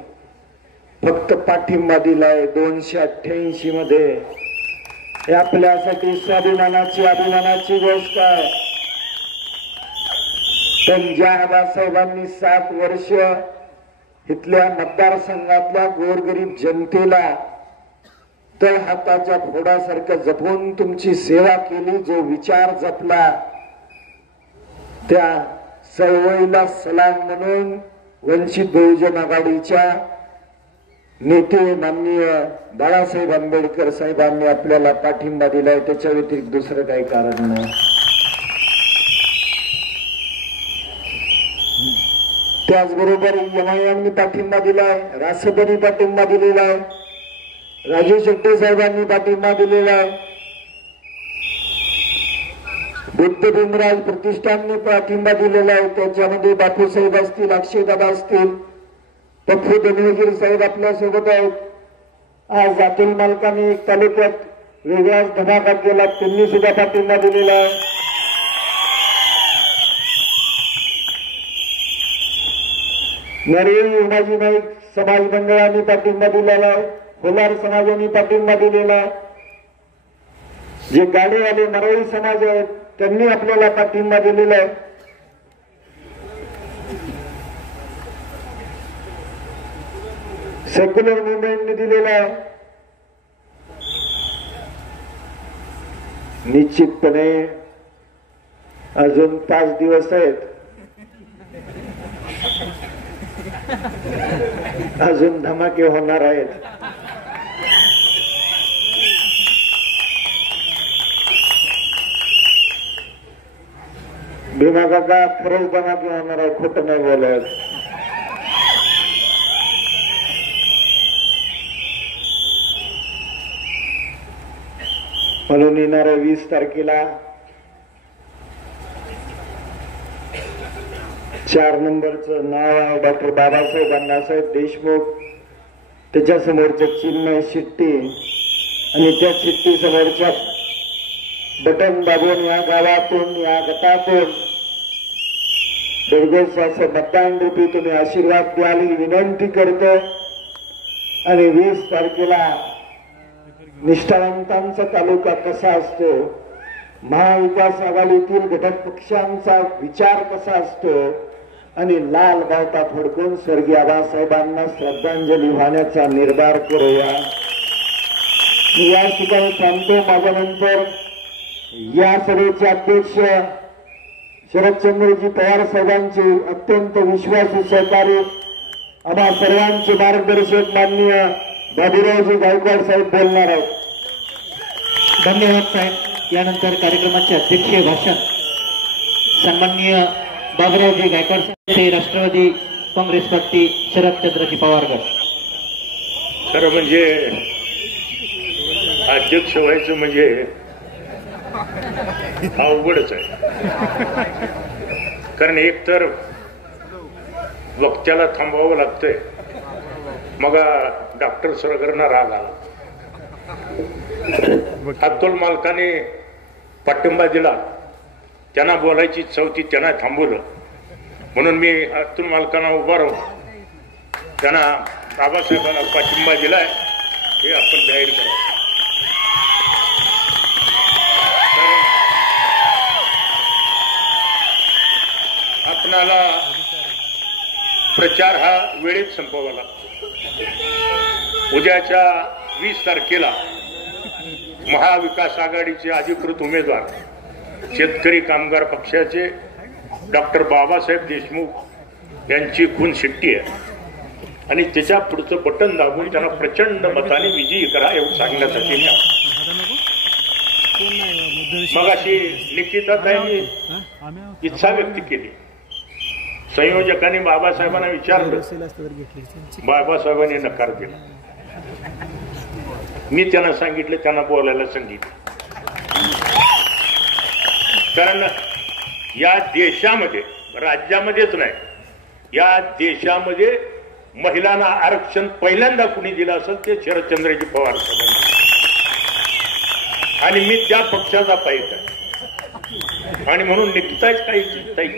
फक्त पाठिंबा दिलाय 288 मध्ये. हे आपल्यासाठी अभिमानाची गोष्ट आहे. पण ज्या आबासाहेबांनी 7 वर्ष इथल्या मतदारसंघातल्या गोरगरीब जनतेला तर हाताच्या फोडासारखं जपून तुमची सेवा केली, जो विचार जपला, त्या चळवळीला सलाम म्हणून वंचित बहुजन आघाडीच्या नेते माननीय बाळासाहेब आंबेडकर साहेबांनी आपल्याला पाठिंबा दिलाय. त्याच्या व्यतिरिक्त दुसरं काही कारण नाही. त्याचबरोबर एमआयएमनी पाठिंबा दिलाय, रासपनी पाठिंबा दिलेला आहे, राजू शेट्टी साहेबांनी पाठिंबा दिलेला आहे, बुद्ध भीमराज प्रतिष्ठानने पाठिंबा दिलेला आहे. त्याच्यामध्ये बापूसाहेब असतील, अक्षयदादा असतील, पप्पू धनवेगिरी साहेब आपल्या सोबत आहेत. आज अतुल मालकाने एक तालुक्यात वेगळाच धमाका केला, त्यांनी सुद्धा पाठिंबा दिलेला आहे. नरवी उमाजी नाईक समाज मंडळाने पाठिंबा दिलेला आहे, होलार समाजाने पाठिंबा दिलेला आहे. जे गाडेवाले मराठी समाज आहेत त्यांनी आपल्याला पाठिंबा दिलेला आहे. सेक्युलर मुवमेंटने दिलेला आहे. निश्चितपणे अजून 5 दिवस आहेत, अजून धमाके होणार आहेत. भीमा काका खरंच धमाके होणार आहे, खोटं नाही बोलत. म्हणून येणाऱ्या 20 तारखेला 4 नंबरचं नाव आहे डॉक्टर बाबासाहेब अण्णासाहेब देशमुख. त्याच्या समोरचं चिन्ह आहे शिट्टी आणि त्या शिट्टी समोरच्या बटन दाबून या गावातून या गटातून दररोज असं मतदान रूपी तुम्ही आशीर्वाद द्याल ही विनंती करतो. आणि 20 तारखेला निष्ठावंतांचा तालुका कसा असतो, महाविकास आघाडीतील घटक पक्षांचा विचार कसा असतो आणि लाल बावटा फडकून स्वर्गीय आबासाहेबांना श्रद्धांजली वाहण्याचा निर्धार करूया. मी या ठिकाणी थांबतो. माझ्यानंतर या सभेचे अध्यक्ष शरदचंद्रजी पवार साहेबांचे अत्यंत विश्वासू सहकारी आम्हा सर्वांचे मार्गदर्शक माननीय बाबूरावजी गायकवाड साहेब बोलणार आहेत. धन्यवाद साहेब. यानंतर कार्यक्रमाचे अध्यक्षीय भाषण सन्माननीय बाबूरावजी गायकवाड साहेब, ते राष्ट्रवादी काँग्रेस पार्टी शरदचंद्रजी पवार गट. खरं म्हणजे अध्यक्ष व्हायचं म्हणजे अवघडच आहे. कारण एकतर वक्त्याला थांबवावं लागतंय, मग डॉक्टर सरगरना राग आला. अब्दुल मालकाने पाठिंबा दिला, त्यांना बोलायची चौथी त्यांना थांबवलं. म्हणून मी अब्दुल मालकांना उभा राहून त्यांना बाबासाहेबांना पाठिंबा दिलाय हे आपण जाहीर करावं. आपणाला प्रचार हा वेळेत संपवावा लागतो. उद्याच्या 20 तारखेला महाविकास आघाडीचे अधिकृत उमेदवार शेतकरी कामगार पक्षाचे डॉक्टर बाबासाहेब देशमुख यांची खून शिट्टी आहे आणि त्याच्या पुढचं बटन दाबून त्यांना प्रचंड मताने विजयी करा एवढं सांगण्यासाठी मग अशी निकिताताईंनी इच्छा व्यक्त केली. संयोजकांनी बाबासाहेबांना विचारलं, बाबासाहेबांनी नकार दिला. मी त्यांना सांगितलं, त्यांना बोलायला सांगितलं. कारण या देशामध्ये, राज्यामध्येच नाही, या देशामध्ये महिलांना आरक्षण पहिल्यांदा कुणी दिलं असेल ते शरदचंद्रजी पवार साहेबांनी. आणि मी त्या पक्षाचा पाईक आहे. आणि म्हणून निघताच काही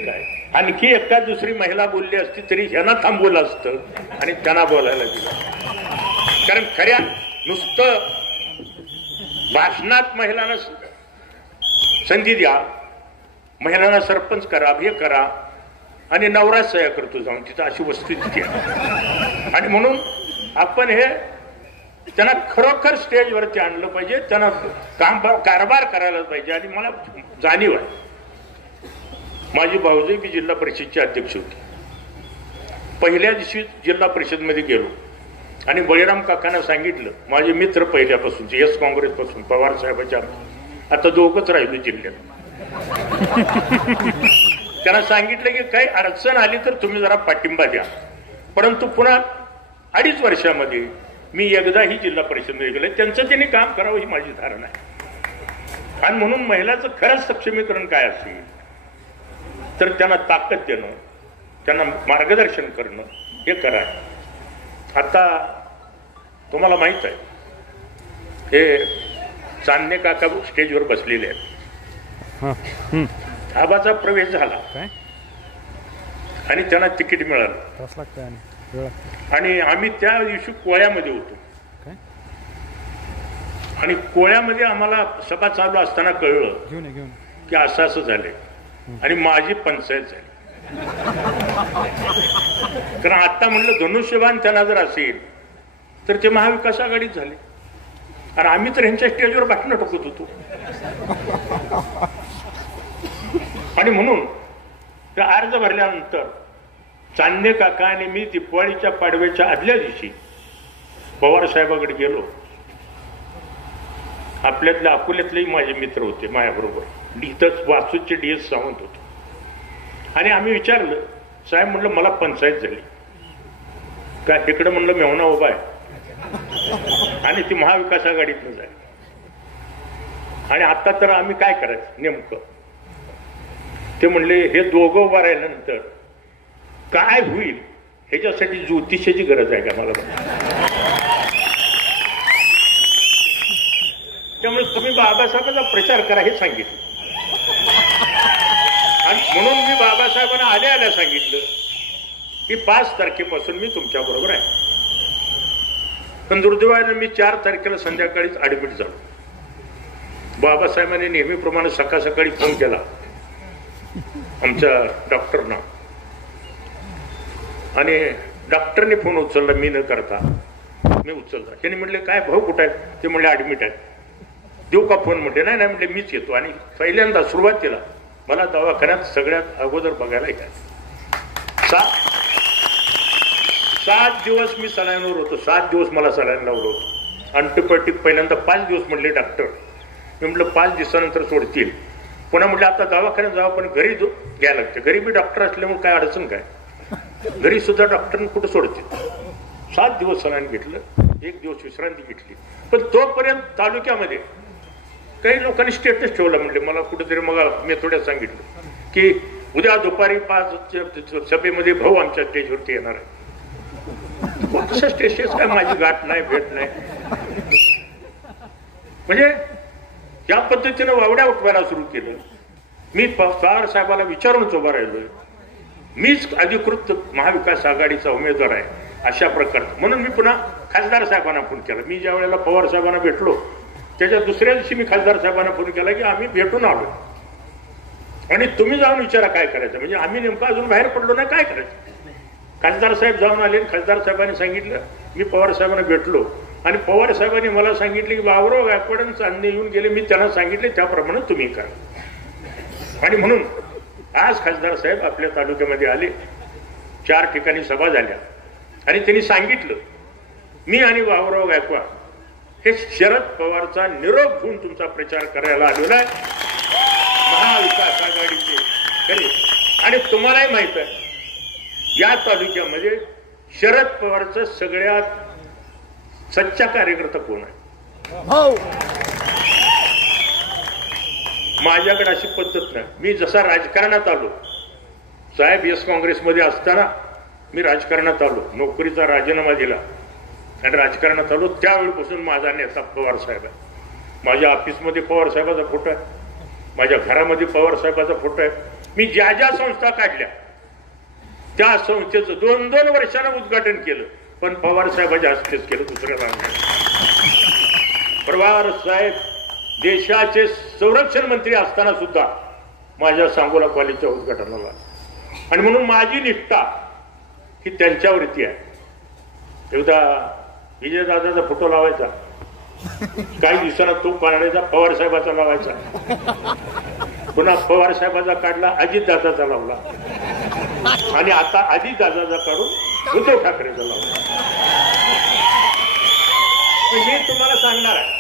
काय आणखी एका दुसरी महिला बोलली असती तरी ह्यांना थांबवलं असतं आणि त्यांना बोलायला दिलं. कारण खऱ्या नुसतं भाषणात महिलांना संधी द्या, महिलांना सरपंच करा, हे करा आणि नवराच सह्या करतो जाऊन तिथं, अशी वस्तुस्थिती आहे. आणि म्हणून आपण हे त्यांना खरोखर स्टेजवरती आणलं पाहिजे, त्यांना कारभार करायला पाहिजे. आणि मला जाणीव आहे, माझी भाऊजी मी जिल्हा परिषदचे अध्यक्ष होते. पहिल्या दिवशी जिल्हा परिषद मध्ये गेलो आणि बळीराम काकांना सांगितलं, माझे मित्र पहिल्यापासूनचे एस काँग्रेस पासून पवार साहेबांच्या, आता दोघंच राहिलो जिल्ह्यात. त्यांना सांगितलं की काही अडचण आली तर तुम्ही जरा पाठिंबा द्या. परंतु पुन्हा 2.5 वर्षामध्ये मी एकदाही जिल्हा परिषदेमध्ये गेले. त्यांचं त्यांनी काम करावं ही माझी धारणा आहे. आणि म्हणून महिलाचं खरंच सक्षमीकरण काय असेल तर त्यांना ताकद देणं, त्यांना मार्गदर्शन करणं, हे करा. आता तुम्हाला माहित आहे, हे चांदणे काका स्टेजवर बसलेले आहेत. आबाचा प्रवेश झाला आणि त्यांना तिकीट मिळालं आणि आम्ही त्या दिवशी कोळ्यामध्ये होतो. आणि कोळ्यामध्ये आम्हाला सभा चालू असताना कळलं की असं असं झालंय आणि माझी पंचायत झाली. कारण आता म्हणलं धनुष्यबाण त्यांना जर असेल तर ते महाविकास आघाडीत झाले आणि आम्ही तर ह्यांच्या स्टेजवर भाषणं टाकत होतो. आणि म्हणून त्या अर्ज भरल्यानंतर चांदणे काका आणि मी दिवाळीच्या पाडव्याच्या आदल्या दिवशी पवार साहेबांकडे गेलो. आपल्यातले अकोल्यातलेही माझे मित्र होते माझ्याबरोबर, इथंच वासूचे DS सावंत होते. आणि आम्ही विचारलं, साहेब म्हणलं मला पंचायत झाली काय? इकडं म्हणलं मेहुणा उभा आहे आणि ती महाविकास आघाडीतनंच आहे आणि आता तर आम्ही काय करायचं नेमकं? ते म्हणले हे दोघं उभा राहिल्यानंतर काय होईल ह्याच्यासाठी ज्योतिषाची गरज आहे का मला? त्यामुळे तुम्ही बाबासाहेबांचा प्रचार करा हे सांगितलं. आणि म्हणून मी बाबासाहेबांना आल्या सांगितलं की 5 तारखेपासून मी तुमच्या बरोबर आहे. पण दुर्दैवाने मी 4 तारखेला संध्याकाळीच ऍडमिट झालो. बाबासाहेबांनी नेहमीप्रमाणे सकाळ सकाळी फोन केला आमच्या डॉक्टरना आणि डॉक्टरने फोन उचलला मी न करता. मी उचलला. त्यांनी म्हणले काय भाऊ कुठं आहे? ते म्हणले ऍडमिट आहे. देऊ का फोन? म्हणते नाही नाही म्हणले मीच येतो. आणि पहिल्यांदा सुरुवातीला मला दवाखान्यात सगळ्यात अगोदर बघायला घ्या. 7 दिवस मी सलाईनवर होतो. 7 दिवस मला सलाईन लावलं होतं. अँटीबायोटिक पहिल्यांदा 5 दिवस म्हणले डॉक्टर. मी म्हटलं 5 दिवसानंतर सोडतील. पुन्हा म्हटलं आता दवाखान्यात जावं पण घरी घ्यायला लागते. घरी मी डॉक्टर असल्यामुळे काय अडचण काय? घरी सुद्धा डॉक्टरने कुठं सोडतील. 7 दिवस सलाईन घेतलं. 1 दिवस विश्रांती घेतली. पण तोपर्यंत तालुक्यामध्ये काही लोकांनी स्टेटस ठेवला. म्हणजे मला कुठेतरी मग मी थोड्या सांगितलं की उद्या दुपारी 5 सभेमध्ये भाऊ आमच्या स्टेजवरती येणार आहे. कसं स्टेज काय? माझी गाठ नाही, भेट नाही. म्हणजे या पद्धतीनं वावड्या उठवायला सुरू केलं. मी पवार साहेबाला विचारूनच उभा राहिलोय. मीच अधिकृत महाविकास आघाडीचा उमेदवार आहे अशा प्रकारचं. म्हणून मी पुन्हा खासदार साहेबांना फोन केला. मी ज्या वेळेला पवार साहेबांना भेटलो त्याच्या दुसऱ्या दिवशी मी खासदार साहेबांना फोन केला की आम्ही भेटून आलो आणि तुम्ही जाऊन विचारा काय करायचं. म्हणजे आम्ही नेमकं अजून बाहेर पडलो नाही, काय करायचं. खासदार साहेब जाऊन आले. खासदार साहेबांनी सांगितलं. मी पवार साहेबांना भेटलो आणि पवार साहेबांनी मला सांगितले की बाबुराव गायकवाड चांदणे येऊन गेले. मी त्यांना सांगितले त्याप्रमाणे तुम्ही करा. आणि म्हणून आज खासदार साहेब आपल्या तालुक्यामध्ये आले. 4 ठिकाणी सभा झाल्या आणि त्यांनी सांगितलं मी आणि बाबुराव गायकवाड हे शरद पवारचा निरोप घेऊन तुमचा प्रचार करायला आलेला आहे महाविकास आघाडीचे खरे. आणि तुम्हालाही माहित आहे या तालुक्यामध्ये शरद पवारचा सगळ्यात सच्चा कार्यकर्ता कोण आहे? माझ्याकडे अशी पद्धत नाही. मी जसा राजकारणात आलो, साहेब यस काँग्रेसमध्ये असताना मी राजकारणात आलो, नोकरीचा राजीनामा दिला आणि राजकारणात आलो. त्यावेळीपासून माझा नेता पवार साहेब आहे. माझ्या ऑफिसमध्ये पवार साहेबाचा फोटो आहे, माझ्या घरामध्ये पवार साहेबाचा फोटो आहे. मी ज्या ज्या संस्था काढल्या त्या संस्थेचं 2-2 वर्षानं उद्घाटन केलं पण पवार साहेबाच्या हस्तेच केलं. दुसऱ्याला पवार साहेब देशाचे संरक्षण मंत्री असताना सुद्धा माझ्या सांगोला कॉलेजच्या उद्घाटनाला. आणि म्हणून माझी निष्ठा ही त्यांच्यावरती आहे. एकदा विजयदादाचा फोटो लावायचा, काही दिवसांना तो काढायचा पवार साहेबाचा लावायचा, पुन्हा पवार साहेबाचा काढला अजितदादाचा लावला आणि आता अजितदादाचा काढून उद्धव ठाकरेचा लावला. मी तुम्हाला सांगणार आहे,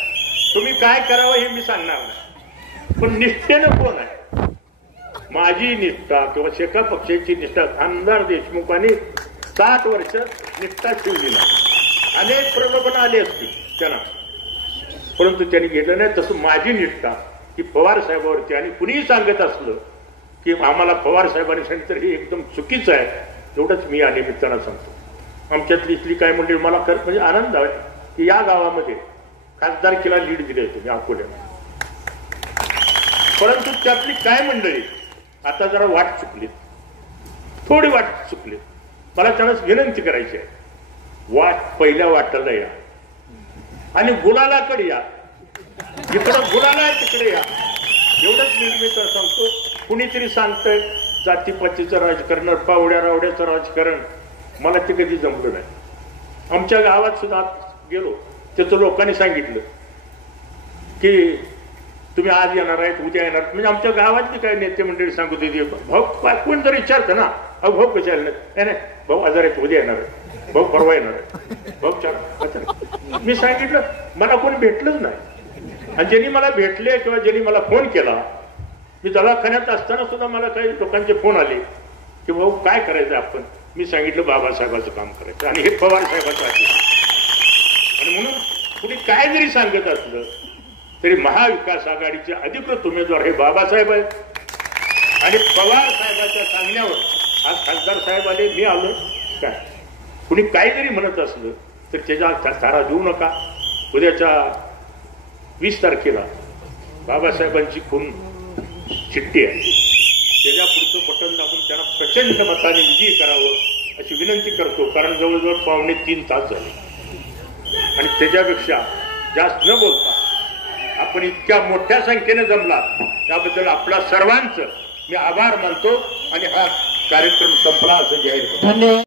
तुम्ही काय करावं हे मी सांगणार नाही, पण निष्ठेनं कोण आहे? माझी निष्ठा किंवा शेका पक्षाची निष्ठा आमदार देशमुखांनी 60 वर्ष निष्ठा ठेवली नाही. अनेक प्रलोभन आले असतील त्यांना, परंतु त्यांनी घेतलं नाही. तसं माझी निष्ठा ही पवार साहेबावरती. आणि कुणीही सांगत असलं की आम्हाला पवार साहेबांनी सांगितलं तर हे एकदम चुकीचं आहे, एवढंच मी या निमित्तानं सांगतो. आमच्यातली इथली काय मंडळी मला खरं म्हणजे आनंद आहे की या गावामध्ये खासदारकीला लीड दिले होते मी अकोल्याला. परंतु त्यातली काय मंडळी आता जरा वाट चुकलीत, थोडी वाट चुकलीत. मला त्यांनाच विनंती करायची आहे, पहिल्या वाटाला या आणि गुलालाकडे या. इकडं गुलाला आहे तिकडे या. एवढंच मी तर सांगतो. कुणीतरी सांगतंय जातीपातीचं राजकारण, पावड्या रावड्याचं राजकारण, मला ते कधी जमलं नाही. आमच्या गावात सुद्धा गेलो त्याचं लोकांनी सांगितलं की तुम्ही आज येणार आहेत, उद्या येणार. म्हणजे आमच्या गावातली काय नेते मंडळी सांगत होती, भाऊ कोण जर विचारतं ना, अहो भाऊ कशाला नाही, भाऊ आजार आहेत, उद्या येणार आहे, भाऊ परवा येणार आहे, भाऊ चार. मी सांगितलं मला कोणी भेटलंच नाही. आणि ज्यांनी मला भेटले किंवा ज्यांनी मला फोन केला, मी दवाखान्यात असताना सुद्धा मला काही लोकांचे फोन आले की भाऊ काय करायचं आपण. मी सांगितलं बाबासाहेबाचं काम करायचं आणि हे पवार साहेबाचं आहे. आणि म्हणून कुणी काय जरी सांगत असलं तरी महाविकास आघाडीचे अधिकृत उमेदवार हे बाबासाहेब आहेत. आणि पवार साहेबांच्या सांगण्यावर आज खासदार साहेब आले, मी आलो. काय कुणी काय जरी म्हणत असलं तर त्याच्या तारा देऊ नका. उद्याच्या 20 तारखेला बाबासाहेबांची खून चिठ्ठी आहे, त्याच्या पुढचं बटन दाबून त्यांना प्रचंड मताने विजयी करावं अशी विनंती करतो. कारण जवळजवळ 2.5-3 तास झाले आणि त्याच्यापेक्षा जास्त न बोलता आपण इतक्या मोठ्या संख्येने जमला त्याबद्दल आपला सर्वांचं मी आभार मानतो आणि हा कार्यक्रम संपला असं जाहीर करतो. धन्यवाद.